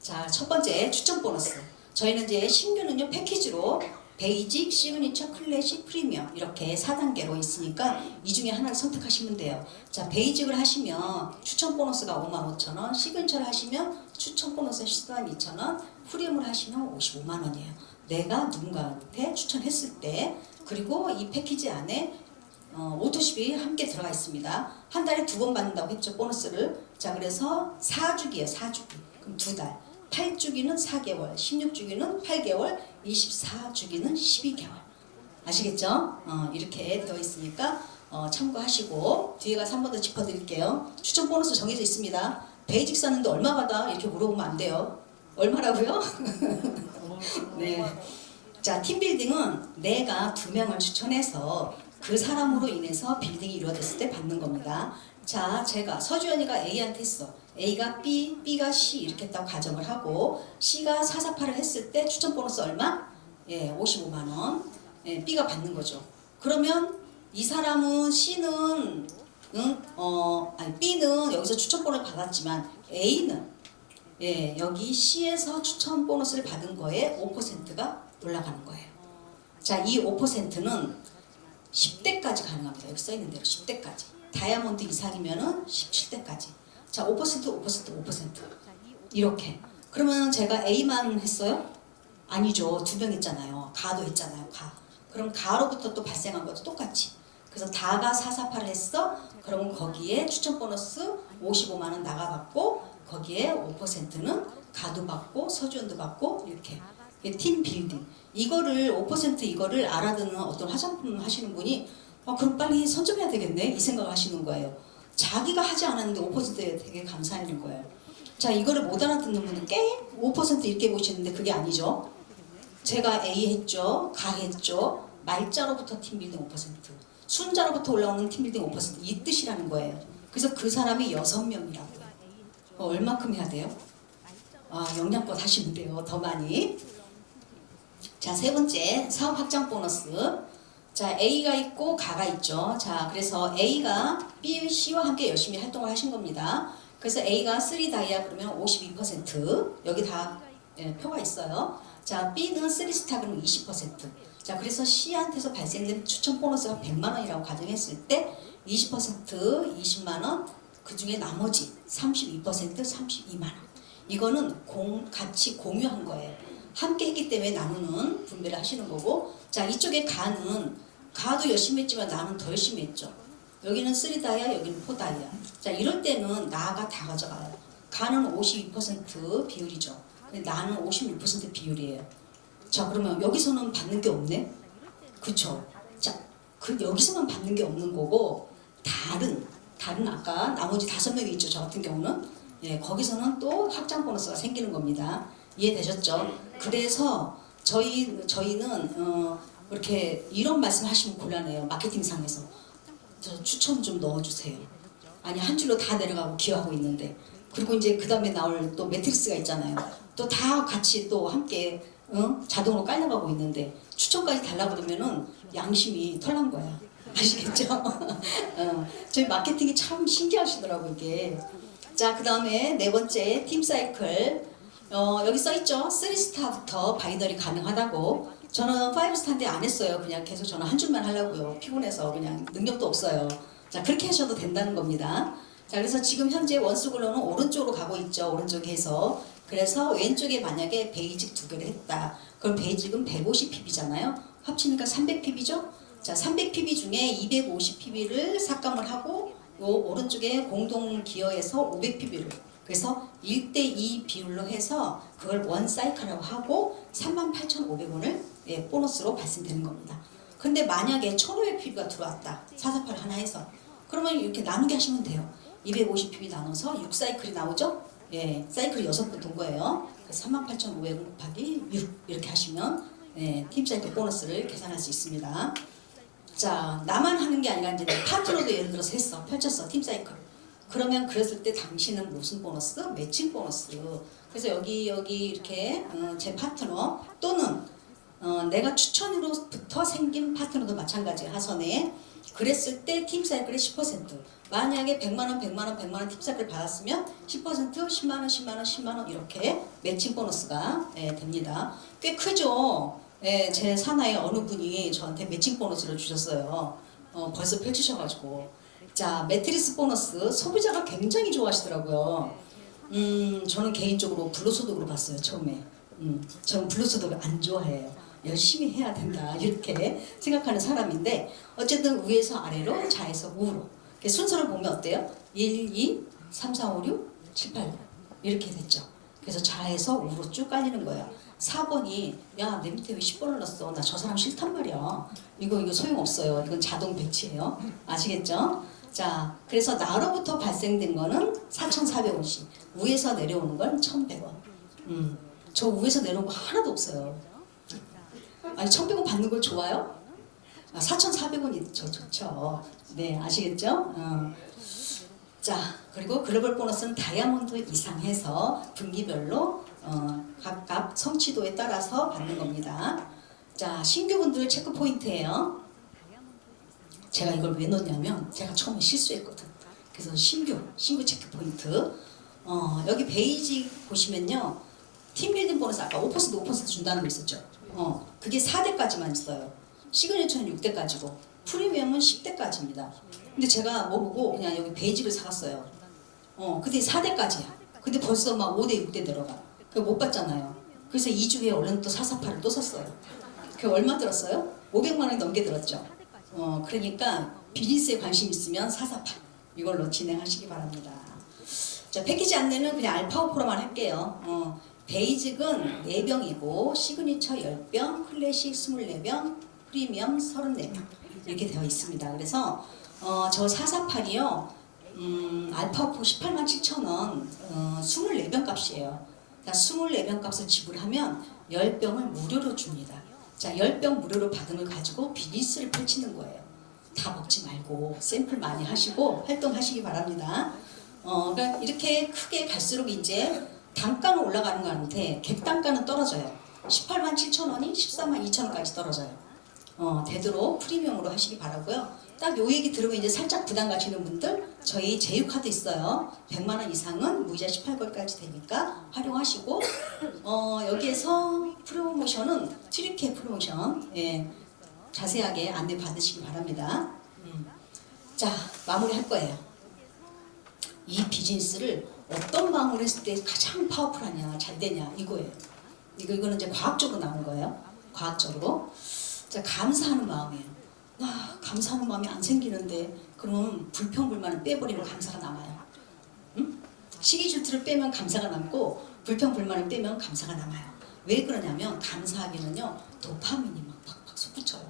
자, 첫 번째 추천 보너스. 저희는 이제 신규는요 패키지로 베이직, 시그니처, 클래식, 프리미엄 이렇게 4단계로 있으니까 이 중에 하나를 선택하시면 돼요. 자, 베이직을 하시면 추천 보너스가 55,000원, 시그니처를 하시면 추천 보너스 142,000원, 프리미엄을 하시면 55만원이에요. 내가 누군가한테 추천했을 때. 그리고 이 패키지 안에 오토십이 함께 들어가 있습니다. 한 달에 2번 받는다고 했죠, 보너스를. 자, 그래서 4주기예요, 4주기. 그럼 2달. 8주기는 4개월, 16주기는 8개월, 24주기는 12개월. 아시겠죠? 이렇게 되어 있으니까 참고하시고 뒤에 가서 한 번 더 짚어드릴게요. 추천 보너스 정해져 있습니다. 베이직 사는데 얼마 받아? 이렇게 물어보면 안 돼요. 얼마라고요? 네. 자, 팀빌딩은 내가 2명을 추천해서 그 사람으로 인해서 빌딩이 이루어졌을 때 받는 겁니다. 자, 제가 서주연이가 A한테 했어. A가 B, B가 C 이렇게 했다고 가정을 하고 C가 448을 했을 때 추천 보너스 얼마? 55만원. B가 받는 거죠. 그러면 이 사람은 C는 B는 여기서 추천 보너스를 받았지만 A는 여기 C에서 추천 보너스를 받은 거에 5%가 올라가는 거예요. 자, 이 5%는 10대까지 가능합니다. 여기 써있는 대로 10대까지. 다이아몬드 이상이면은 17대까지. 자, 5% 이렇게. 그러면 제가 A만 했어요? 아니죠. 2명 했잖아요. 가도 했잖아요. 가. 그럼 가로부터 또 발생한 것도 똑같이. 그래서 다가 448을 했어. 그러면 거기에 추천 보너스 55만원 나가받고 거기에 5%는 가도 받고 서주연도 받고 이렇게. 팀 빌딩. 이거를 5% 이거를 알아듣는 어떤 화장품 하시는 분이 그럼 빨리 선점해야 되겠네 이 생각을 하시는 거예요. 자기가 하지 않았는데 5%에 되게 감사하는 거예요. 자, 이거를 못 알아듣는 분은 5% 이렇게 보시는데 그게 아니죠. 제가 A 했죠, 가 했죠. 말자로부터 팀빌딩 5%, 순자로부터 올라오는 팀빌딩 5%이 뜻이라는 거예요. 그래서 그 사람이 6명이라고요. 얼마큼 해야 돼요? 영양껏 하시면 돼요. 더 많이. 자, 세 번째 사업 확장 보너스. 자, A가 있고 가가 있죠. 자, 그래서 A가 B, C와 함께 열심히 활동을 하신 겁니다. 그래서 A가 3다이아 그러면 52% 여기 다 표가 있어요. 자, B는 3스타 그러면 20%. 자, 그래서 C한테서 발생된 추천 보너스가 100만원이라고 가정했을 때 20% 20만원, 그 중에 나머지 32% 32만원. 이거는 같이 공유한 거예요. 함께 했기 때문에 나누는 분배를 하시는 거고. 자, 이쪽에 가도 열심히 했지만 나는 더 열심히 했죠. 여기는 3다이아, 여기는 4다이아. 자, 이럴 때는 나가 다 가져가요. 가는 52% 비율이죠. 나는 56% 비율이에요. 자, 그러면 여기서는 받는 게 없네? 그쵸? 자, 여기서만 받는 게 없는 거고 다른 아까 나머지 5명이 있죠. 저 같은 경우는 거기서는 또 확장 보너스가 생기는 겁니다. 이해되셨죠? 그래서 저희는 이렇게 이런 말씀 하시면 곤란해요. 마케팅상에서 저 추천 좀 넣어주세요. 아니, 한 줄로 다 내려가고 기여하고 있는데. 그리고 이제 그 다음에 나올 또 매트릭스가 있잖아요. 또 다 같이 또 함께 자동으로 깔려가고 있는데 추천까지 달라 그러면은 양심이 털난 거야. 아시겠죠? 저희 마케팅이 참 신기하시더라고요, 이게. 자, 그 다음에 네 번째 팀 사이클. 여기 써있죠? 3스타부터 바이너리 가능하다고. 저는 5스타인데 안 했어요. 그냥 계속 저는 한 줄만 하려고요. 피곤해서 그냥 능력도 없어요. 자, 그렇게 하셔도 된다는 겁니다. 자, 그래서 지금 현재 원스글로는 오른쪽으로 가고 있죠. 오른쪽에 해서. 그래서 왼쪽에 만약에 베이직 2개를 했다. 그럼 베이직은 150pb잖아요. 합치니까 300pb죠? 자, 300pb 중에 250pb를 삭감을 하고 요 오른쪽에 공동 기여해서 500pb를 그래서 1대2 비율로 해서 그걸 원 사이클이라고 하고 38,500원을 보너스로 발생되는 겁니다. 근데 만약에 1,500pb가 들어왔다. 448 하나 해서 그러면 이렇게 나누게 하시면 돼요. 250핍이 나눠서 6사이클이 나오죠? 예, 사이클이 6번 돈 거예요. 38,500원 곱하기 6 이렇게 하시면 예, 팀 사이클 보너스를 계산할 수 있습니다. 자, 나만 하는 게 아니라 이제 파트너도 예를 들어서 했어. 펼쳤어. 팀 사이클. 그러면 그랬을 때 당신은 무슨 보너스? 매칭 보너스. 그래서 여기 이렇게 제 파트너 또는 내가 추천으로부터 생긴 파트너도 마찬가지 하선에 그랬을 때 팀 사이클의 10%. 만약에 100만 원 팀 사이클 받았으면 10%, 10만 원, 10만 원, 10만 원 이렇게 매칭 보너스가 됩니다. 꽤 크죠. 예, 제 산하의 어느 분이 저한테 매칭 보너스를 주셨어요. 벌써 펼치셔가지고. 자, 매트리스 보너스 소비자가 굉장히 좋아하시더라고요. 저는 개인적으로 불로소득으로 봤어요 처음에. 저는 불로소득을 안 좋아해요. 열심히 해야 된다 이렇게 생각하는 사람인데 어쨌든 위에서 아래로 좌에서 우로 순서를 보면 어때요? 1, 2, 3, 4, 5, 6, 7, 8, 9 이렇게 됐죠. 그래서 좌에서 우로 쭉 깔리는 거예요. 4번이 야 내 밑에 왜 10번을 넣었어? 나 저 사람 싫단 말이야. 이거 소용없어요. 이건 자동 배치예요. 아시겠죠? 자, 그래서 나로부터 발생된 거는 4,400원씩 위에서 내려오는 건 1,100원. 저 위에서 내려온 거 하나도 없어요. 아니 1,100원 받는 걸 좋아요? 4,400원이 좋죠. 네, 아시겠죠? 자, 그리고 글로벌 보너스는 다이아몬드 이상 해서 분기별로 각각 성취도에 따라서 받는 겁니다. 자, 신규분들 체크 포인트예요. 제가 이걸 왜 넣냐면 제가 처음에 실수했거든. 그래서 신규 체크 포인트. 여기 베이지 보시면요. 팀빌딩 보너스 아까 5% 준다는 거 있었죠. 그게 4대까지만 있어요. 시그니처는 6대까지고 프리미엄은 10대까지입니다. 근데 제가 뭐 보고 그냥 여기 베이직을 사갔어요. 근데 4대까지야. 근데 벌써 막 5대, 6대 들어가. 그거 못 받잖아요. 그래서 2주 후에 얼른 또 448을 또 샀어요. 그게 얼마 들었어요? 500만 원이 넘게 들었죠. 그러니까 비즈니스에 관심 있으면 448 이걸로 진행하시기 바랍니다. 자, 패키지 안내는 그냥 알파오프로만 할게요. 베이직은 4병이고 시그니처 10병, 클래식 24병, 프리미엄 34병 이렇게 되어 있습니다. 그래서 저 448이요. 알파오프 187,000원 24병 값이에요. 자, 24병 값을 지불하면 10병을 무료로 줍니다. 자, 10병 무료로 받은 걸 가지고 비즈니스를 펼치는 거예요. 다 먹지 말고 샘플 많이 하시고 활동하시기 바랍니다. 그러니까 이렇게 크게 갈수록 이제 단가는 올라가는 거 같은데 객단가는 떨어져요. 187,000원이 142,000원까지 떨어져요. 되도록 프리미엄으로 하시기 바라고요. 딱 요 얘기 들으면 이제 살짝 부담 가시는 분들 저희 제휴카드 있어요. 100만 원 이상은 무이자 18개월까지 되니까 활용하시고 여기에서 프로모션은 트리케 프로모션 자세하게 안내 받으시기 바랍니다. 자, 마무리할 거예요. 이 비즈니스를 어떤 마음으로 했을 때 가장 파워풀하냐, 잘 되냐 이거예요. 이거는 이제 과학적으로 나온 거예요. 과학적으로. 자, 감사하는 마음이에요. 감사하는 마음이 안 생기는데 그럼 불평불만을 빼버리면 감사가 남아요. 응? 시기질투를 빼면 감사가 남고 불평불만을 빼면 감사가 남아요. 왜 그러냐면 감사하기는요 도파민이 막 팍팍 솟구쳐요.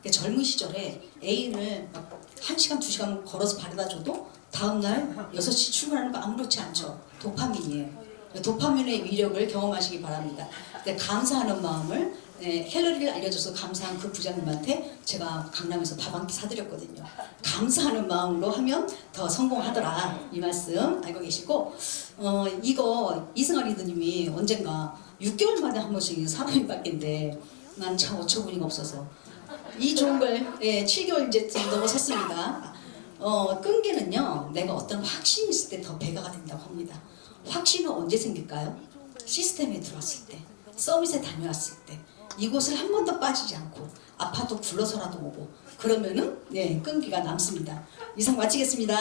그러니까 젊은 시절에 애인을 막 1시간 2시간 걸어서 바래다 줘도 다음날 6시 출근하는 거 아무렇지 않죠. 도파민이에요. 도파민의 위력을 경험하시기 바랍니다. 감사하는 마음을 캘러리를 알려줘서 감사한 그 부장님한테 제가 강남에서 밥 한 끼 사드렸거든요. 감사하는 마음으로 하면 더 성공하더라. 이 말씀 알고 계시고 이거 이승환 리더님이 언젠가 6개월 만에 한 번씩 사람이 바뀐데 난 참 어처구니가 없어서 이 좋은 걸 7개월 이제 넘어섰습니다. 끈기는요 내가 어떤 확신이 있을 때 더 배가가 된다고 합니다. 확신은 언제 생길까요? 시스템에 들어왔을 때, 서밋에 다녀왔을 때, 이곳을 한 번도 빠지지 않고 아파도 굴러서라도 오고 그러면은 끈기가 남습니다. 이상 마치겠습니다.